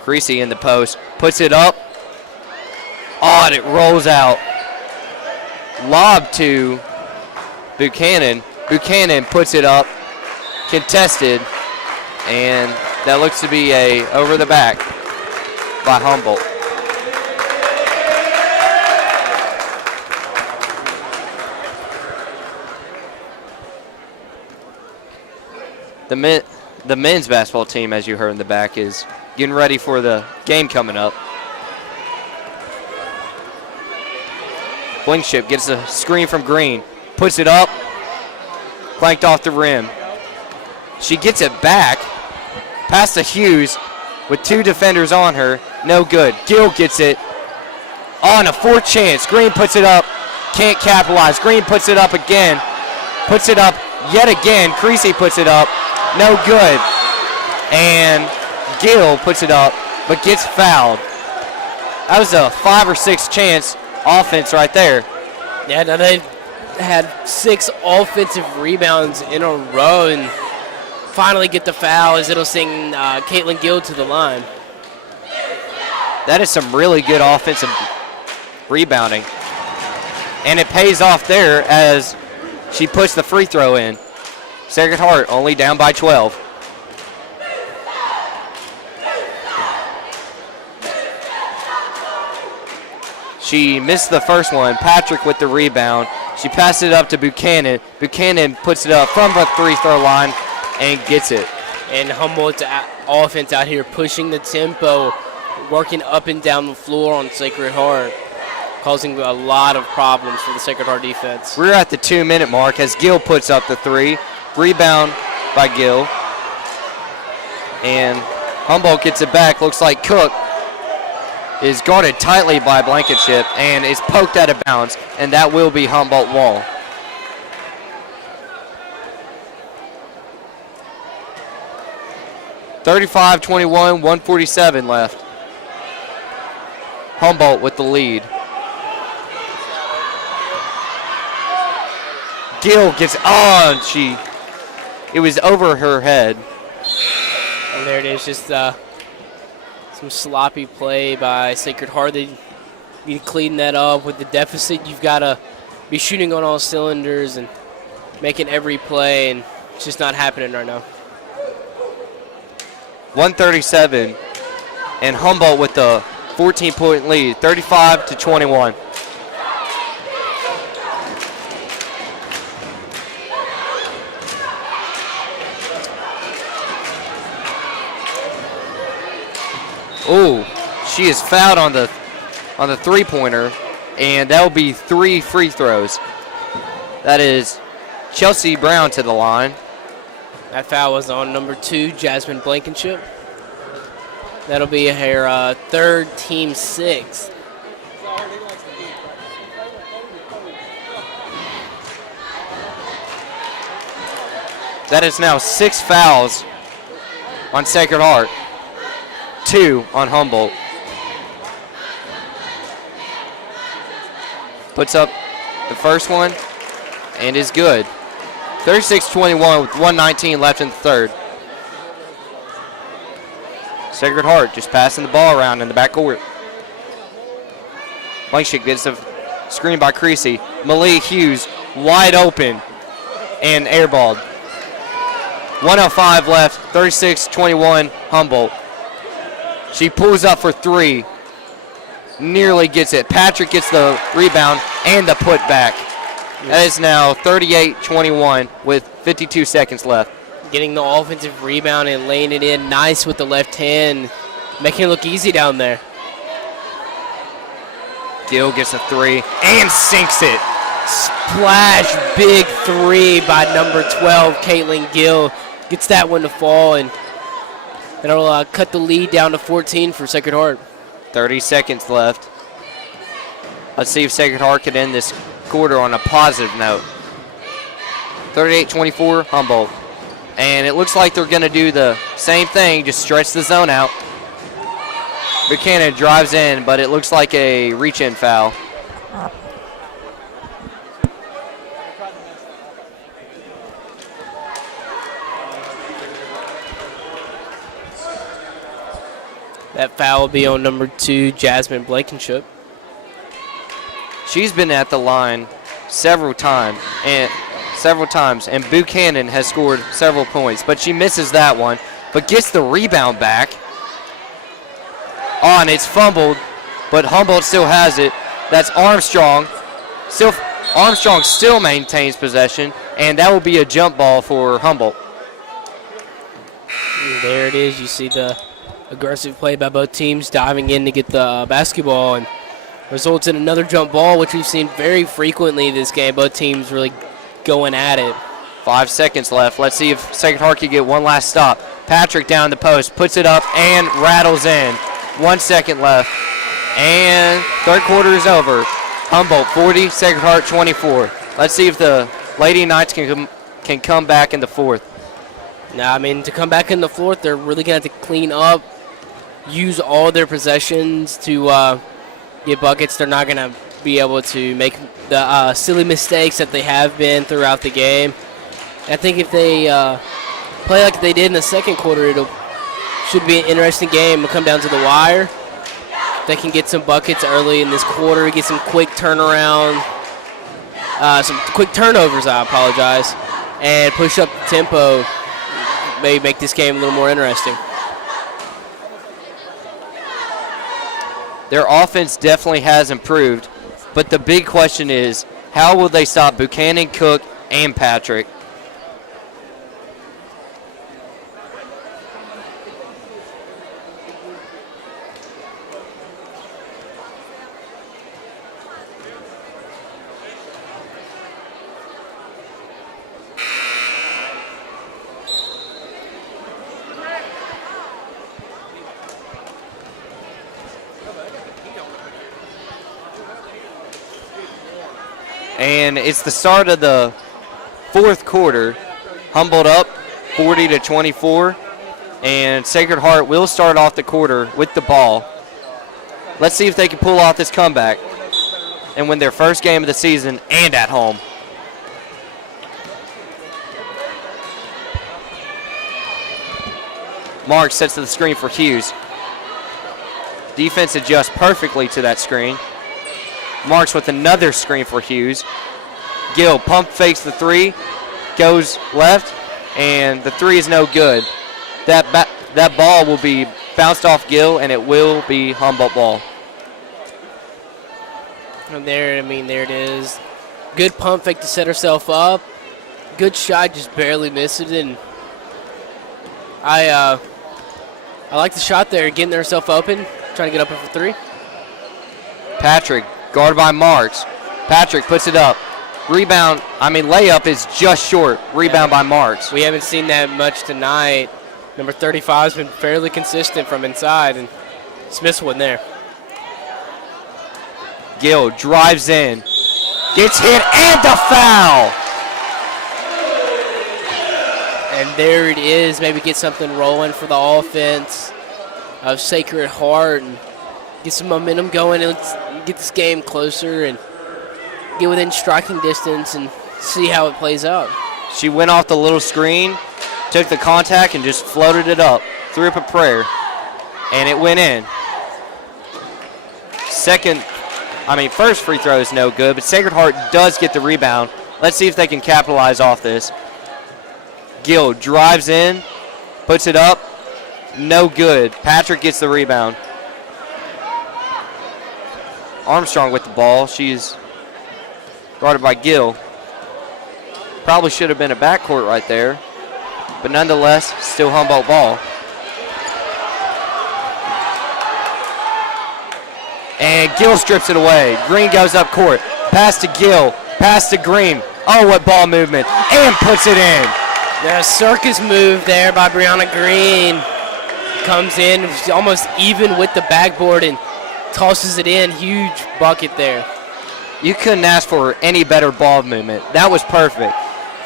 Creasy in the post, puts it up. Oh, and it rolls out. Lob to Buchanan. Buchanan puts it up, contested, and that looks to be a over the back by Humboldt. The men's basketball team, as you heard in the back, is getting ready for the game coming up. Blankenship gets a screen from Green, puts it up, clanked off the rim. She gets it back, past the Hughes with two defenders on her, no good. Gill gets it on a fourth chance. Green puts it up, can't capitalize. Green puts it up again, puts it up yet again. Creasy puts it up, no good. And Gill puts it up, but gets fouled. That was a 5 or 6 chance offense right there. Yeah, now they've had 6 offensive rebounds in a row and finally get the foul as it'll send Caitlin Gill to the line. That is some really good offensive rebounding. And it pays off there as she puts the free throw in. Sacred Heart only down by 12. She missed the first one. Patrick with the rebound. She passed it up to Buchanan. Buchanan puts it up from the free-throw line and gets it. And Humboldt's offense out here pushing the tempo, working up and down the floor on Sacred Heart, causing a lot of problems for the Sacred Heart defense. We're at the 2-minute mark as Gill puts up the three. Rebound by Gill. And Humboldt gets it back. Looks like Cook is guarded tightly by Blankenship and is poked out of bounds, and that will be Humboldt ball. (35-21), 1:47 left. Humboldt with the lead. Gill gets on. It was over her head. And there it is, just some sloppy play by Sacred Heart. They need to clean that up. With the deficit, you've got to be shooting on all cylinders and making every play, and it's just not happening right now. 1:37, and Humboldt with the 14-point lead, 35-21. Oh, she is fouled on the three-pointer, and that will be 3 free throws. That is Chelsea Brown to the line. That foul was on number 2, Jasmine Blankenship. That'll be her third, team 6th. That is now 6 fouls on Sacred Heart, 2 on Humboldt. Puts up the first one and is good. 36-21 with 1:19 left in the third. Sacred Heart just passing the ball around in the backcourt. Blankenship gets a screen by Creasy. Malie Hughes wide open and airballed. 1:05 left, 36-21 Humboldt. She pulls up for 3. Nearly gets it. Patrick gets the rebound and the putback. That is now 38-21 with 52 seconds left. Getting the offensive rebound and laying it in nice with the left hand, making it look easy down there. Gill gets a 3 and sinks it. Splash, big 3 by number 12, Caitlin Gill. Gets that one to fall, and that'll cut the lead down to 14 for Sacred Heart. 30 seconds left. Let's see if Sacred Heart can end this quarter on a positive note. 38-24 Humboldt. And it looks like they're going to do the same thing, just stretch the zone out. Buchanan drives in, but it looks like a reach-in foul. That foul will be on number 2, Jasmine Blankenship. She's been at the line several times, and Buchanan has scored several points, but she misses that one, but gets the rebound back. And it's fumbled, but Humboldt still has it. That's Armstrong. Armstrong still maintains possession, and that will be a jump ball for Humboldt. And there it is. You see the aggressive play by both teams diving in to get the basketball, and results in another jump ball, which we've seen very frequently this game. Both teams really going at it. 5 seconds left. Let's see if Sacred Heart can get one last stop. Patrick down the post, puts it up and rattles in. 1 second left. And third quarter is over. Humboldt 40, Sacred Heart 24. Let's see if the Lady Knights can come back in the fourth. Now, I mean, to come back in the fourth, they're really going to have to clean up, use all their possessions to get buckets. They're not going to be able to make the silly mistakes that they have been throughout the game. I think if they play like they did in the second quarter, it should be an interesting game. It'll come down to the wire. They can get some buckets early in this quarter, get some quick turnaround, some quick turnovers, I apologize, and push up the tempo, maybe make this game a little more interesting. Their offense definitely has improved, but the big question is, how will they stop Buchanan, Cook, and Patrick? And it's the start of the fourth quarter. Humboldt up 40-24. And Sacred Heart will start off the quarter with the ball. Let's see if they can pull off this comeback and win their first game of the season and at home. Marks sets to the screen for Hughes. Defense adjusts perfectly to that screen. Marks with another screen for Hughes. Gill pump fakes the three, goes left, and the three is no good. That ball will be bounced off Gill, and it will be Humboldt ball. And there it is. Good pump fake to set herself up. Good shot, just barely missed it. And I like the shot there, getting herself open, trying to get open for three. Patrick, guarded by Marks. Patrick puts it up. Layup is just short. Rebound by Marks. We haven't seen that much tonight. Number 35 has been fairly consistent from inside, and Smith's one there. Gill drives in, gets hit, and the foul. And there it is. Maybe get something rolling for the offense of Sacred Heart and get some momentum going and get this game closer and get within striking distance and see how it plays out. She went off the little screen, took the contact, and just floated it up. Threw up a prayer, and it went in. First free throw is no good, but Sacred Heart does get the rebound. Let's see if they can capitalize off this. Gill drives in, puts it up, no good. Patrick gets the rebound. Armstrong with the ball. She's guarded by Gill. Probably should have been a backcourt right there, but nonetheless, still Humboldt ball. And Gill strips it away. Green goes up court. Pass to Gill. Pass to Green. Oh, what ball movement. And puts it in. The circus move there by Brianna Green. Comes in almost even with the backboard and tosses it in. Huge bucket there. You couldn't ask for any better ball movement. That was perfect.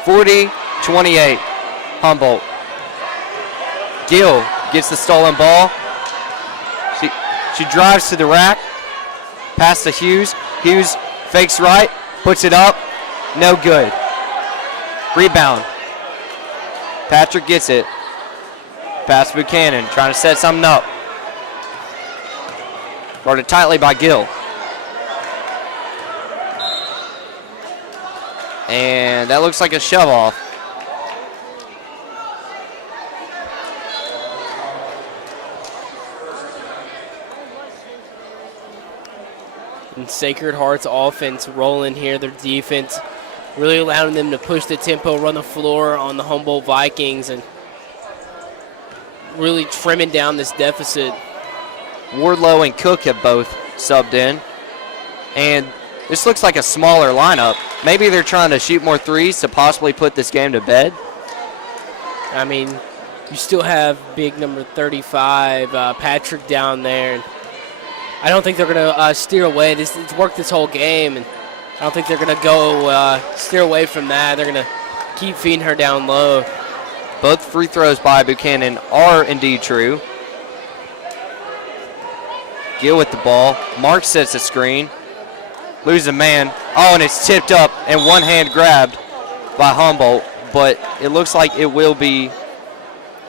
40-28, Humboldt. Gill gets the stolen ball. She drives to the rack. Pass to Hughes. Hughes fakes right, puts it up. No good. Rebound. Patrick gets it. Pass to Buchanan, trying to set something up. Guarded tightly by Gill. And that looks like a shove off. And Sacred Heart's offense rolling here. Their defense really allowing them to push the tempo, run the floor on the Humboldt Vikings, and really trimming down this deficit. Wardlow and Cook have both subbed in. And this looks like a smaller lineup. Maybe they're trying to shoot more threes to possibly put this game to bed. I mean, you still have big number 35, Patrick, down there. And I don't think they're going to steer away. It's worked this whole game, and I don't think they're going to go steer away from that. They're going to keep feeding her down low. Both free throws by Buchanan are indeed true. Gill with the ball. Mark sets the screen. Loses a man. Oh, and it's tipped up and one hand grabbed by Humboldt, but it looks like it will be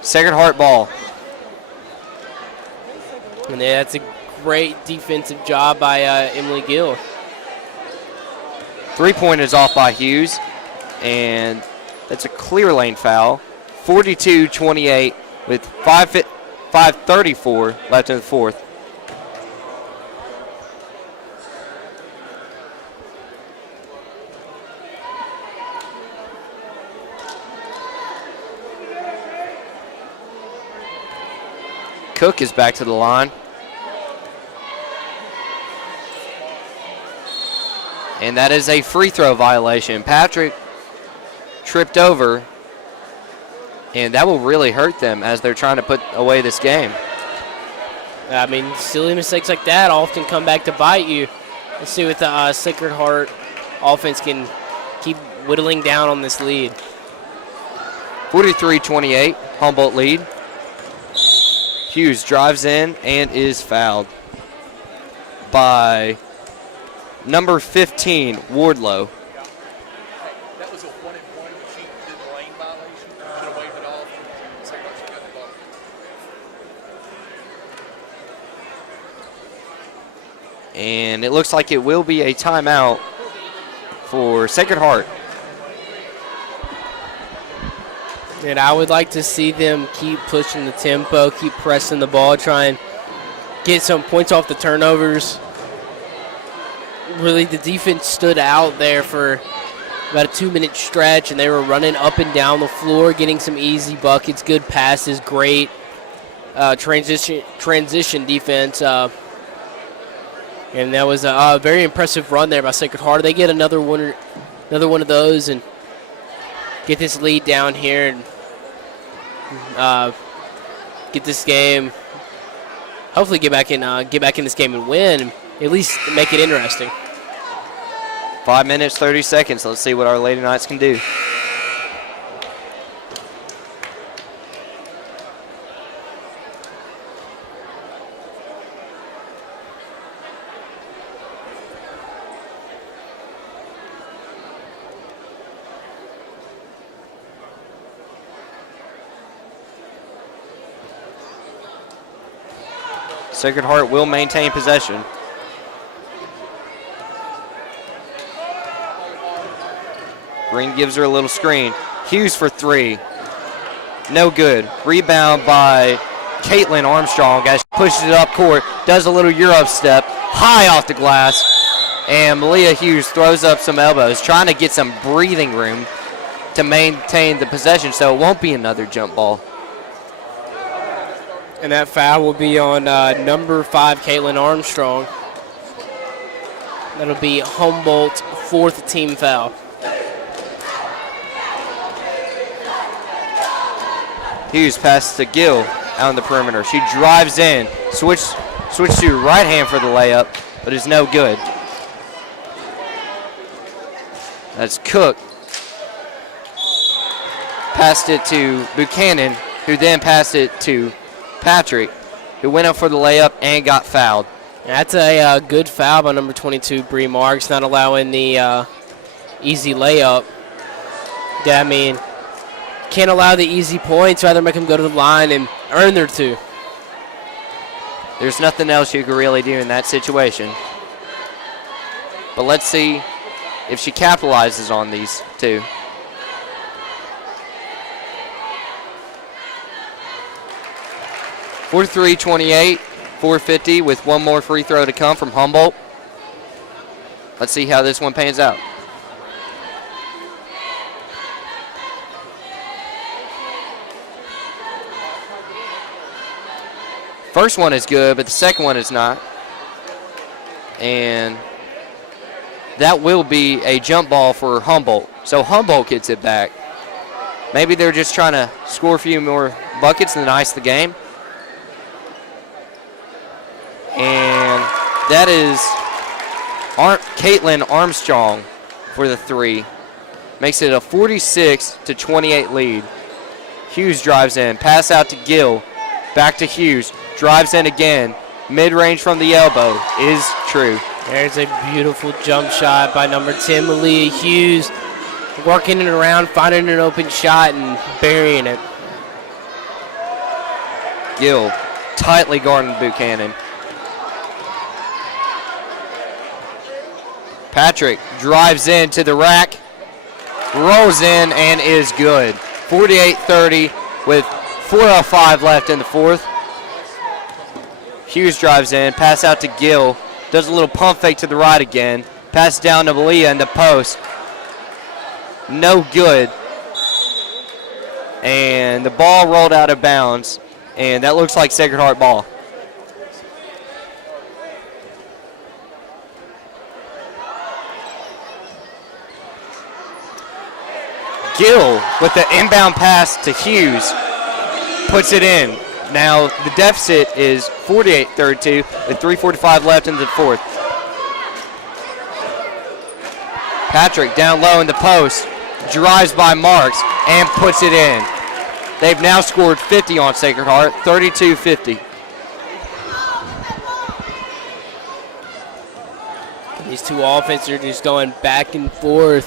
Sacred Heart ball. And that's a great defensive job by Emily Gill. 3-point is off by Hughes, and that's a clear lane foul. 42-28 with 5:34 left in the fourth. Cook is back to the line. And that is a free throw violation. Patrick tripped over, and that will really hurt them as they're trying to put away this game. I mean, silly mistakes like that often come back to bite you. Let's see what the Sacred Heart offense can keep whittling down on this lead. 43-28, Humboldt lead. Hughes drives in and is fouled by number 15, Wardlow. That was a 1-and-1. She did the lane violation. Should have waved it off. Sacred Heart should have got the ball. And it looks like it will be a timeout for Sacred Heart. And I would like to see them keep pushing the tempo, keep pressing the ball, try and get some points off the turnovers. Really, the defense stood out there for about a 2-minute stretch, and they were running up and down the floor, getting some easy buckets, good passes, great transition defense. And that was a very impressive run there by Sacred Heart. They get another one of those and get this lead down here and get this game. Hopefully, get back in this game and win, and at least make it interesting. 5 minutes, 30 seconds. Let's see what our Lady Knights can do. Sacred Heart will maintain possession. Green gives her a little screen. Hughes for three. No good. Rebound by Caitlin Armstrong as she pushes it up court. Does a little Euro step. High off the glass. And Malia Hughes throws up some elbows, trying to get some breathing room to maintain the possession so it won't be another jump ball. And that foul will be on number 5, Caitlin Armstrong. That'll be Humboldt's 4th team foul. Hughes passes to Gill out on the perimeter. She drives in, switch to right hand for the layup, but is no good. That's Cook. Passed it to Buchanan, who then passed it to Patrick, who went up for the layup and got fouled. That's a good foul by number 22, Bree Marks, not allowing the easy layup. Yeah, I mean, can't allow the easy points, rather make them go to the line and earn their two. There's nothing else you can really do in that situation. But let's see if she capitalizes on these two. (43-28), 4:50 with one more free throw to come from Humboldt. Let's see how this one pans out. First one is good, but the second one is not. And that will be a jump ball for Humboldt. So Humboldt gets it back. Maybe they're just trying to score a few more buckets and then ice the game. And that is Caitlin Armstrong for the three. Makes it a 46-28 lead. Hughes drives in. Pass out to Gill. Back to Hughes. Drives in again. Mid-range from the elbow is true. There's a beautiful jump shot by number 10, Malia Hughes. Working it around, finding an open shot, and burying it. Gill tightly guarding Buchanan. Patrick drives into the rack, rolls in, and is good. 48-30 with 4:05 left in the fourth. Hughes drives in, pass out to Gill, does a little pump fake to the right again, pass down to Malia in the post. No good. And the ball rolled out of bounds, and that looks like Sacred Heart ball. Gill with the inbound pass to Hughes puts it in. Now the deficit is 48-32 with 3:45 left in the fourth. Patrick down low in the post, drives by Marks and puts it in. They've now scored 50 on Sacred Heart, 32-50. These two offenses are just going back and forth,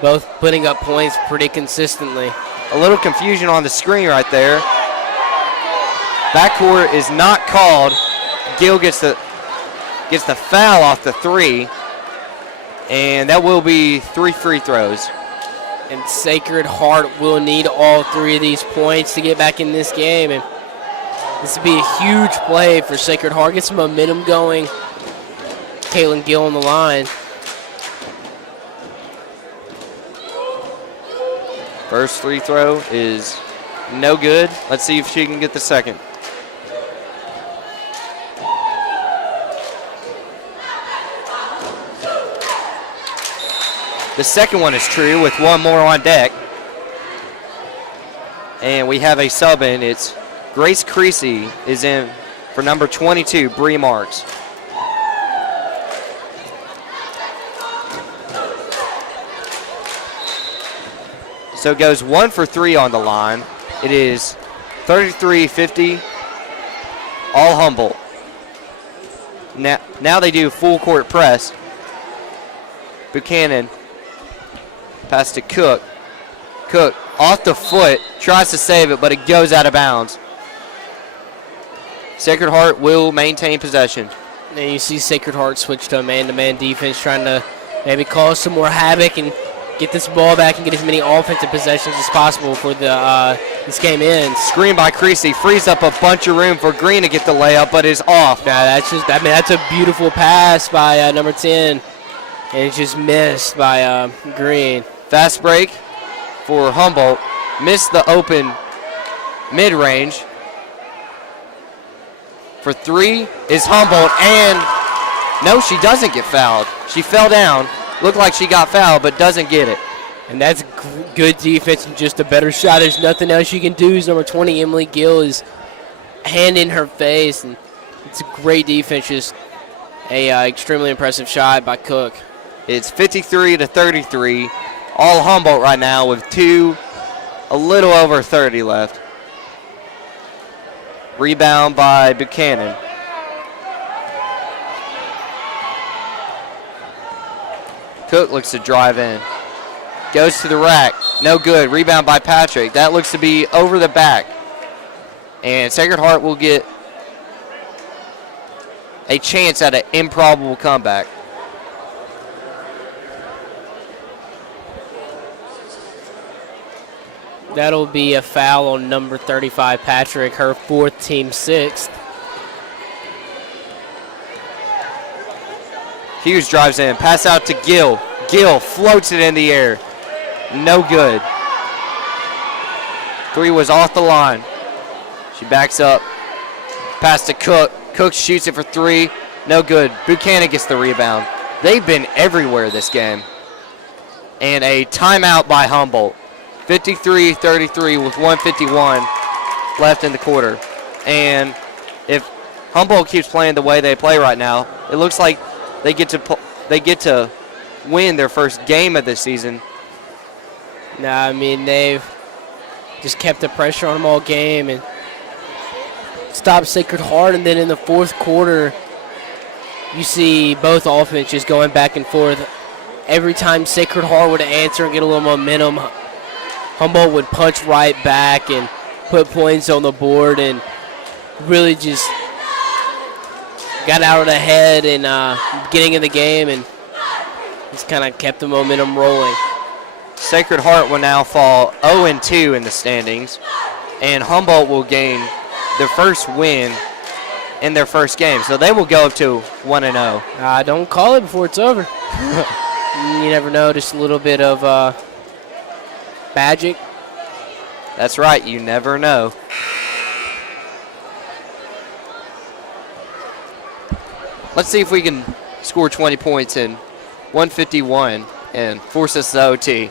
both putting up points pretty consistently. A little confusion on the screen right there. Backcourt is not called. Gill gets the foul off the three, and that will be 3 free throws. And Sacred Heart will need all 3 of these points to get back in this game. And this would be a huge play for Sacred Heart. Get some momentum going. Caitlin Gill on the line. First free throw is no good. Let's see if she can get the second. The second one is true with one more on deck. And we have a sub in. It's Grace Creasy is in for number 22, Bree Marks. So it goes 1 for 3 on the line. It is 33-50, all Humboldt. Now they do full court press. Buchanan pass to Cook. Cook off the foot, tries to save it, but it goes out of bounds. Sacred Heart will maintain possession. And you see Sacred Heart switch to a man-to-man defense, trying to maybe cause some more havoc and get this ball back and get as many offensive possessions as possible for this game ends. Screen by Creasy, frees up a bunch of room for Green to get the layup, but is off. Yeah, that's a beautiful pass by number 10, and it's just missed by Green. Fast break for Humboldt. Missed the open mid-range. For 3 is Humboldt, and no, she doesn't get fouled. She fell down. Looked like she got fouled, but doesn't get it. And that's good defense and just a better shot. There's nothing else you can do. Number 20, Emily Gill, is hand in her face, and it's a great defense. Just a extremely impressive shot by Cook. It's 53-33. All Humboldt right now with a little over 30 left. Rebound by Buchanan. Cook looks to drive in. Goes to the rack. No good. Rebound by Patrick. That looks to be over the back. And Sacred Heart will get a chance at an improbable comeback. That'll be a foul on number 35, Patrick, her 4th, team 6th. Hughes drives in. Pass out to Gill. Gill floats it in the air. No good. 3 was off the line. She backs up. Pass to Cook. Cook shoots it for 3. No good. Buchanan gets the rebound. They've been everywhere this game. And a timeout by Humboldt. 53-33 with 1:51 left in the quarter. And if Humboldt keeps playing the way they play right now, it looks like they get to win their first game of the season. Nah, I mean, they've just kept the pressure on them all game and stopped Sacred Heart. And then in the 4th quarter, you see both offenses going back and forth. Every time Sacred Heart would answer and get a little momentum, Humboldt would punch right back and put points on the board and really just got out of the head and getting in the game and just kind of kept the momentum rolling. Sacred Heart will now fall 0-2 in the standings, and Humboldt will gain their first win in their first game. So they will go up to 1-0. Don't call it before it's over. You never know, just a little bit of magic. That's right, you never know. Let's see if we can score 20 points in 1:51 and force us to OT.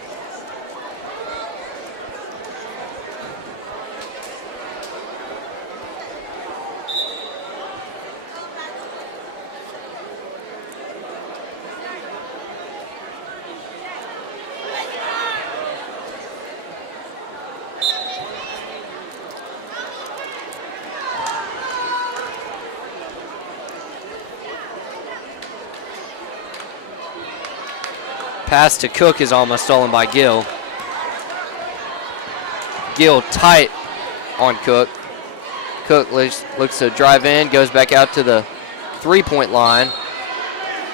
Pass to Cook is almost stolen by Gill. Gill tight on Cook. Cook looks to drive in, goes back out to the three-point line,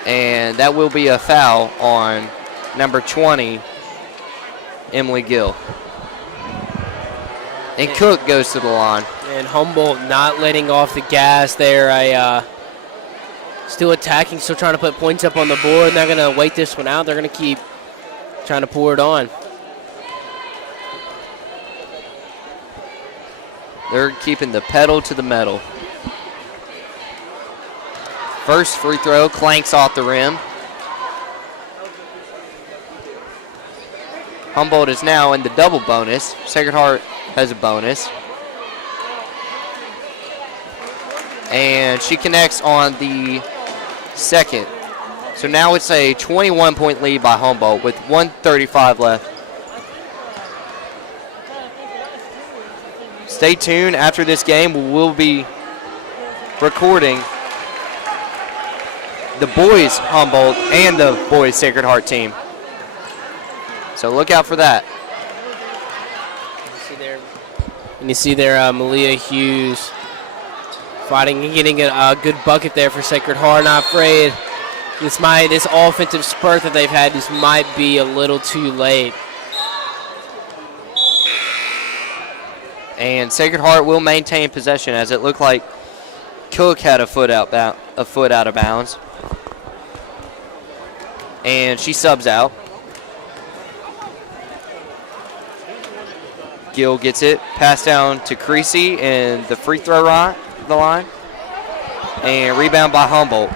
and that will be a foul on number 20, Emily Gill. And Cook goes to the line. And Humboldt not letting off the gas there. Still attacking, still trying to put points up on the board. They're going to wait this one out. They're going to keep trying to pour it on. They're keeping the pedal to the metal. First free throw clanks off the rim. Humboldt is now in the double bonus. Sacred Heart has a bonus. And she connects on the second. So now it's a 21-point lead by Humboldt with 1:35 left. Stay tuned. After this game, we will be recording the boys Humboldt and the boys Sacred Heart team. So look out for that. And you see there Malia Hughes fighting and getting a good bucket there for Sacred Heart. Not afraid. This offensive spurt that they've had, this might be a little too late. And Sacred Heart will maintain possession, as it looked like Cook had a foot out of bounds. And she subs out. Gill gets it, pass down to Creasy in the free throw line. And rebound by Humboldt.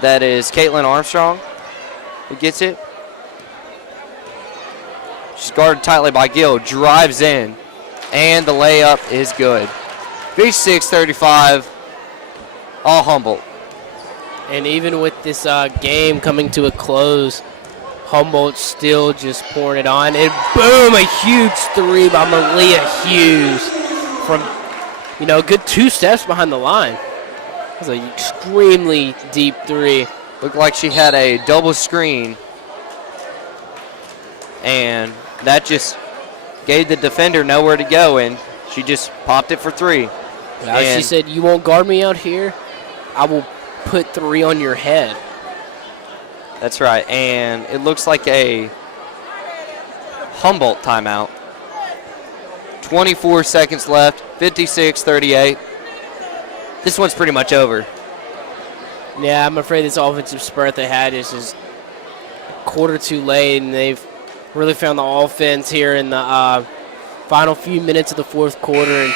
That is Caitlin Armstrong who gets it. She's guarded tightly by Gill, drives in, and the layup is good. 56-35, all Humboldt. And even with this game coming to a close, Humboldt still just pouring it on. And boom, a huge three by Malia Hughes from, a good 2 steps behind the line. It was an extremely deep three. Looked like she had a double screen, and that just gave the defender nowhere to go, and she just popped it for 3. She said, "You won't guard me out here? I will put 3 on your head." That's right, and it looks like a Humboldt timeout. 24 seconds left, 56-38. This one's pretty much over. Yeah, I'm afraid this offensive spurt they had is just a quarter too late, and they've really found the offense here in the final few minutes of the fourth quarter. And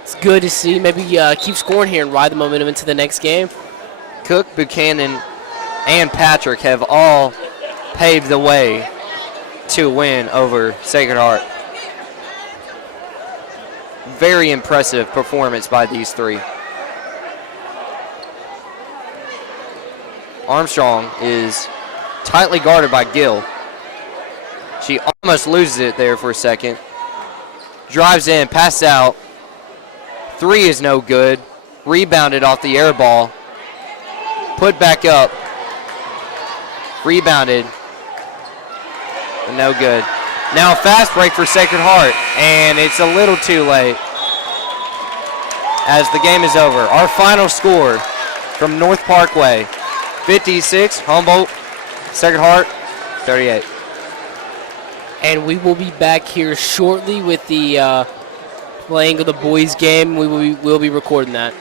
it's good to see. Maybe keep scoring here and ride the momentum into the next game. Cook, Buchanan, and Patrick have all paved the way to win over Sacred Heart. Very impressive performance by these 3. Armstrong is tightly guarded by Gill. She almost loses it there for a second. Drives in, passes out. 3 is no good. Rebounded off the air ball. Put back up. Rebounded. But no good. Now a fast break for Sacred Heart, and it's a little too late as the game is over. Our final score from North Parkway, 56, Humboldt, Sacred Heart, 38. And we will be back here shortly with the playing of the boys game. We'll be recording that.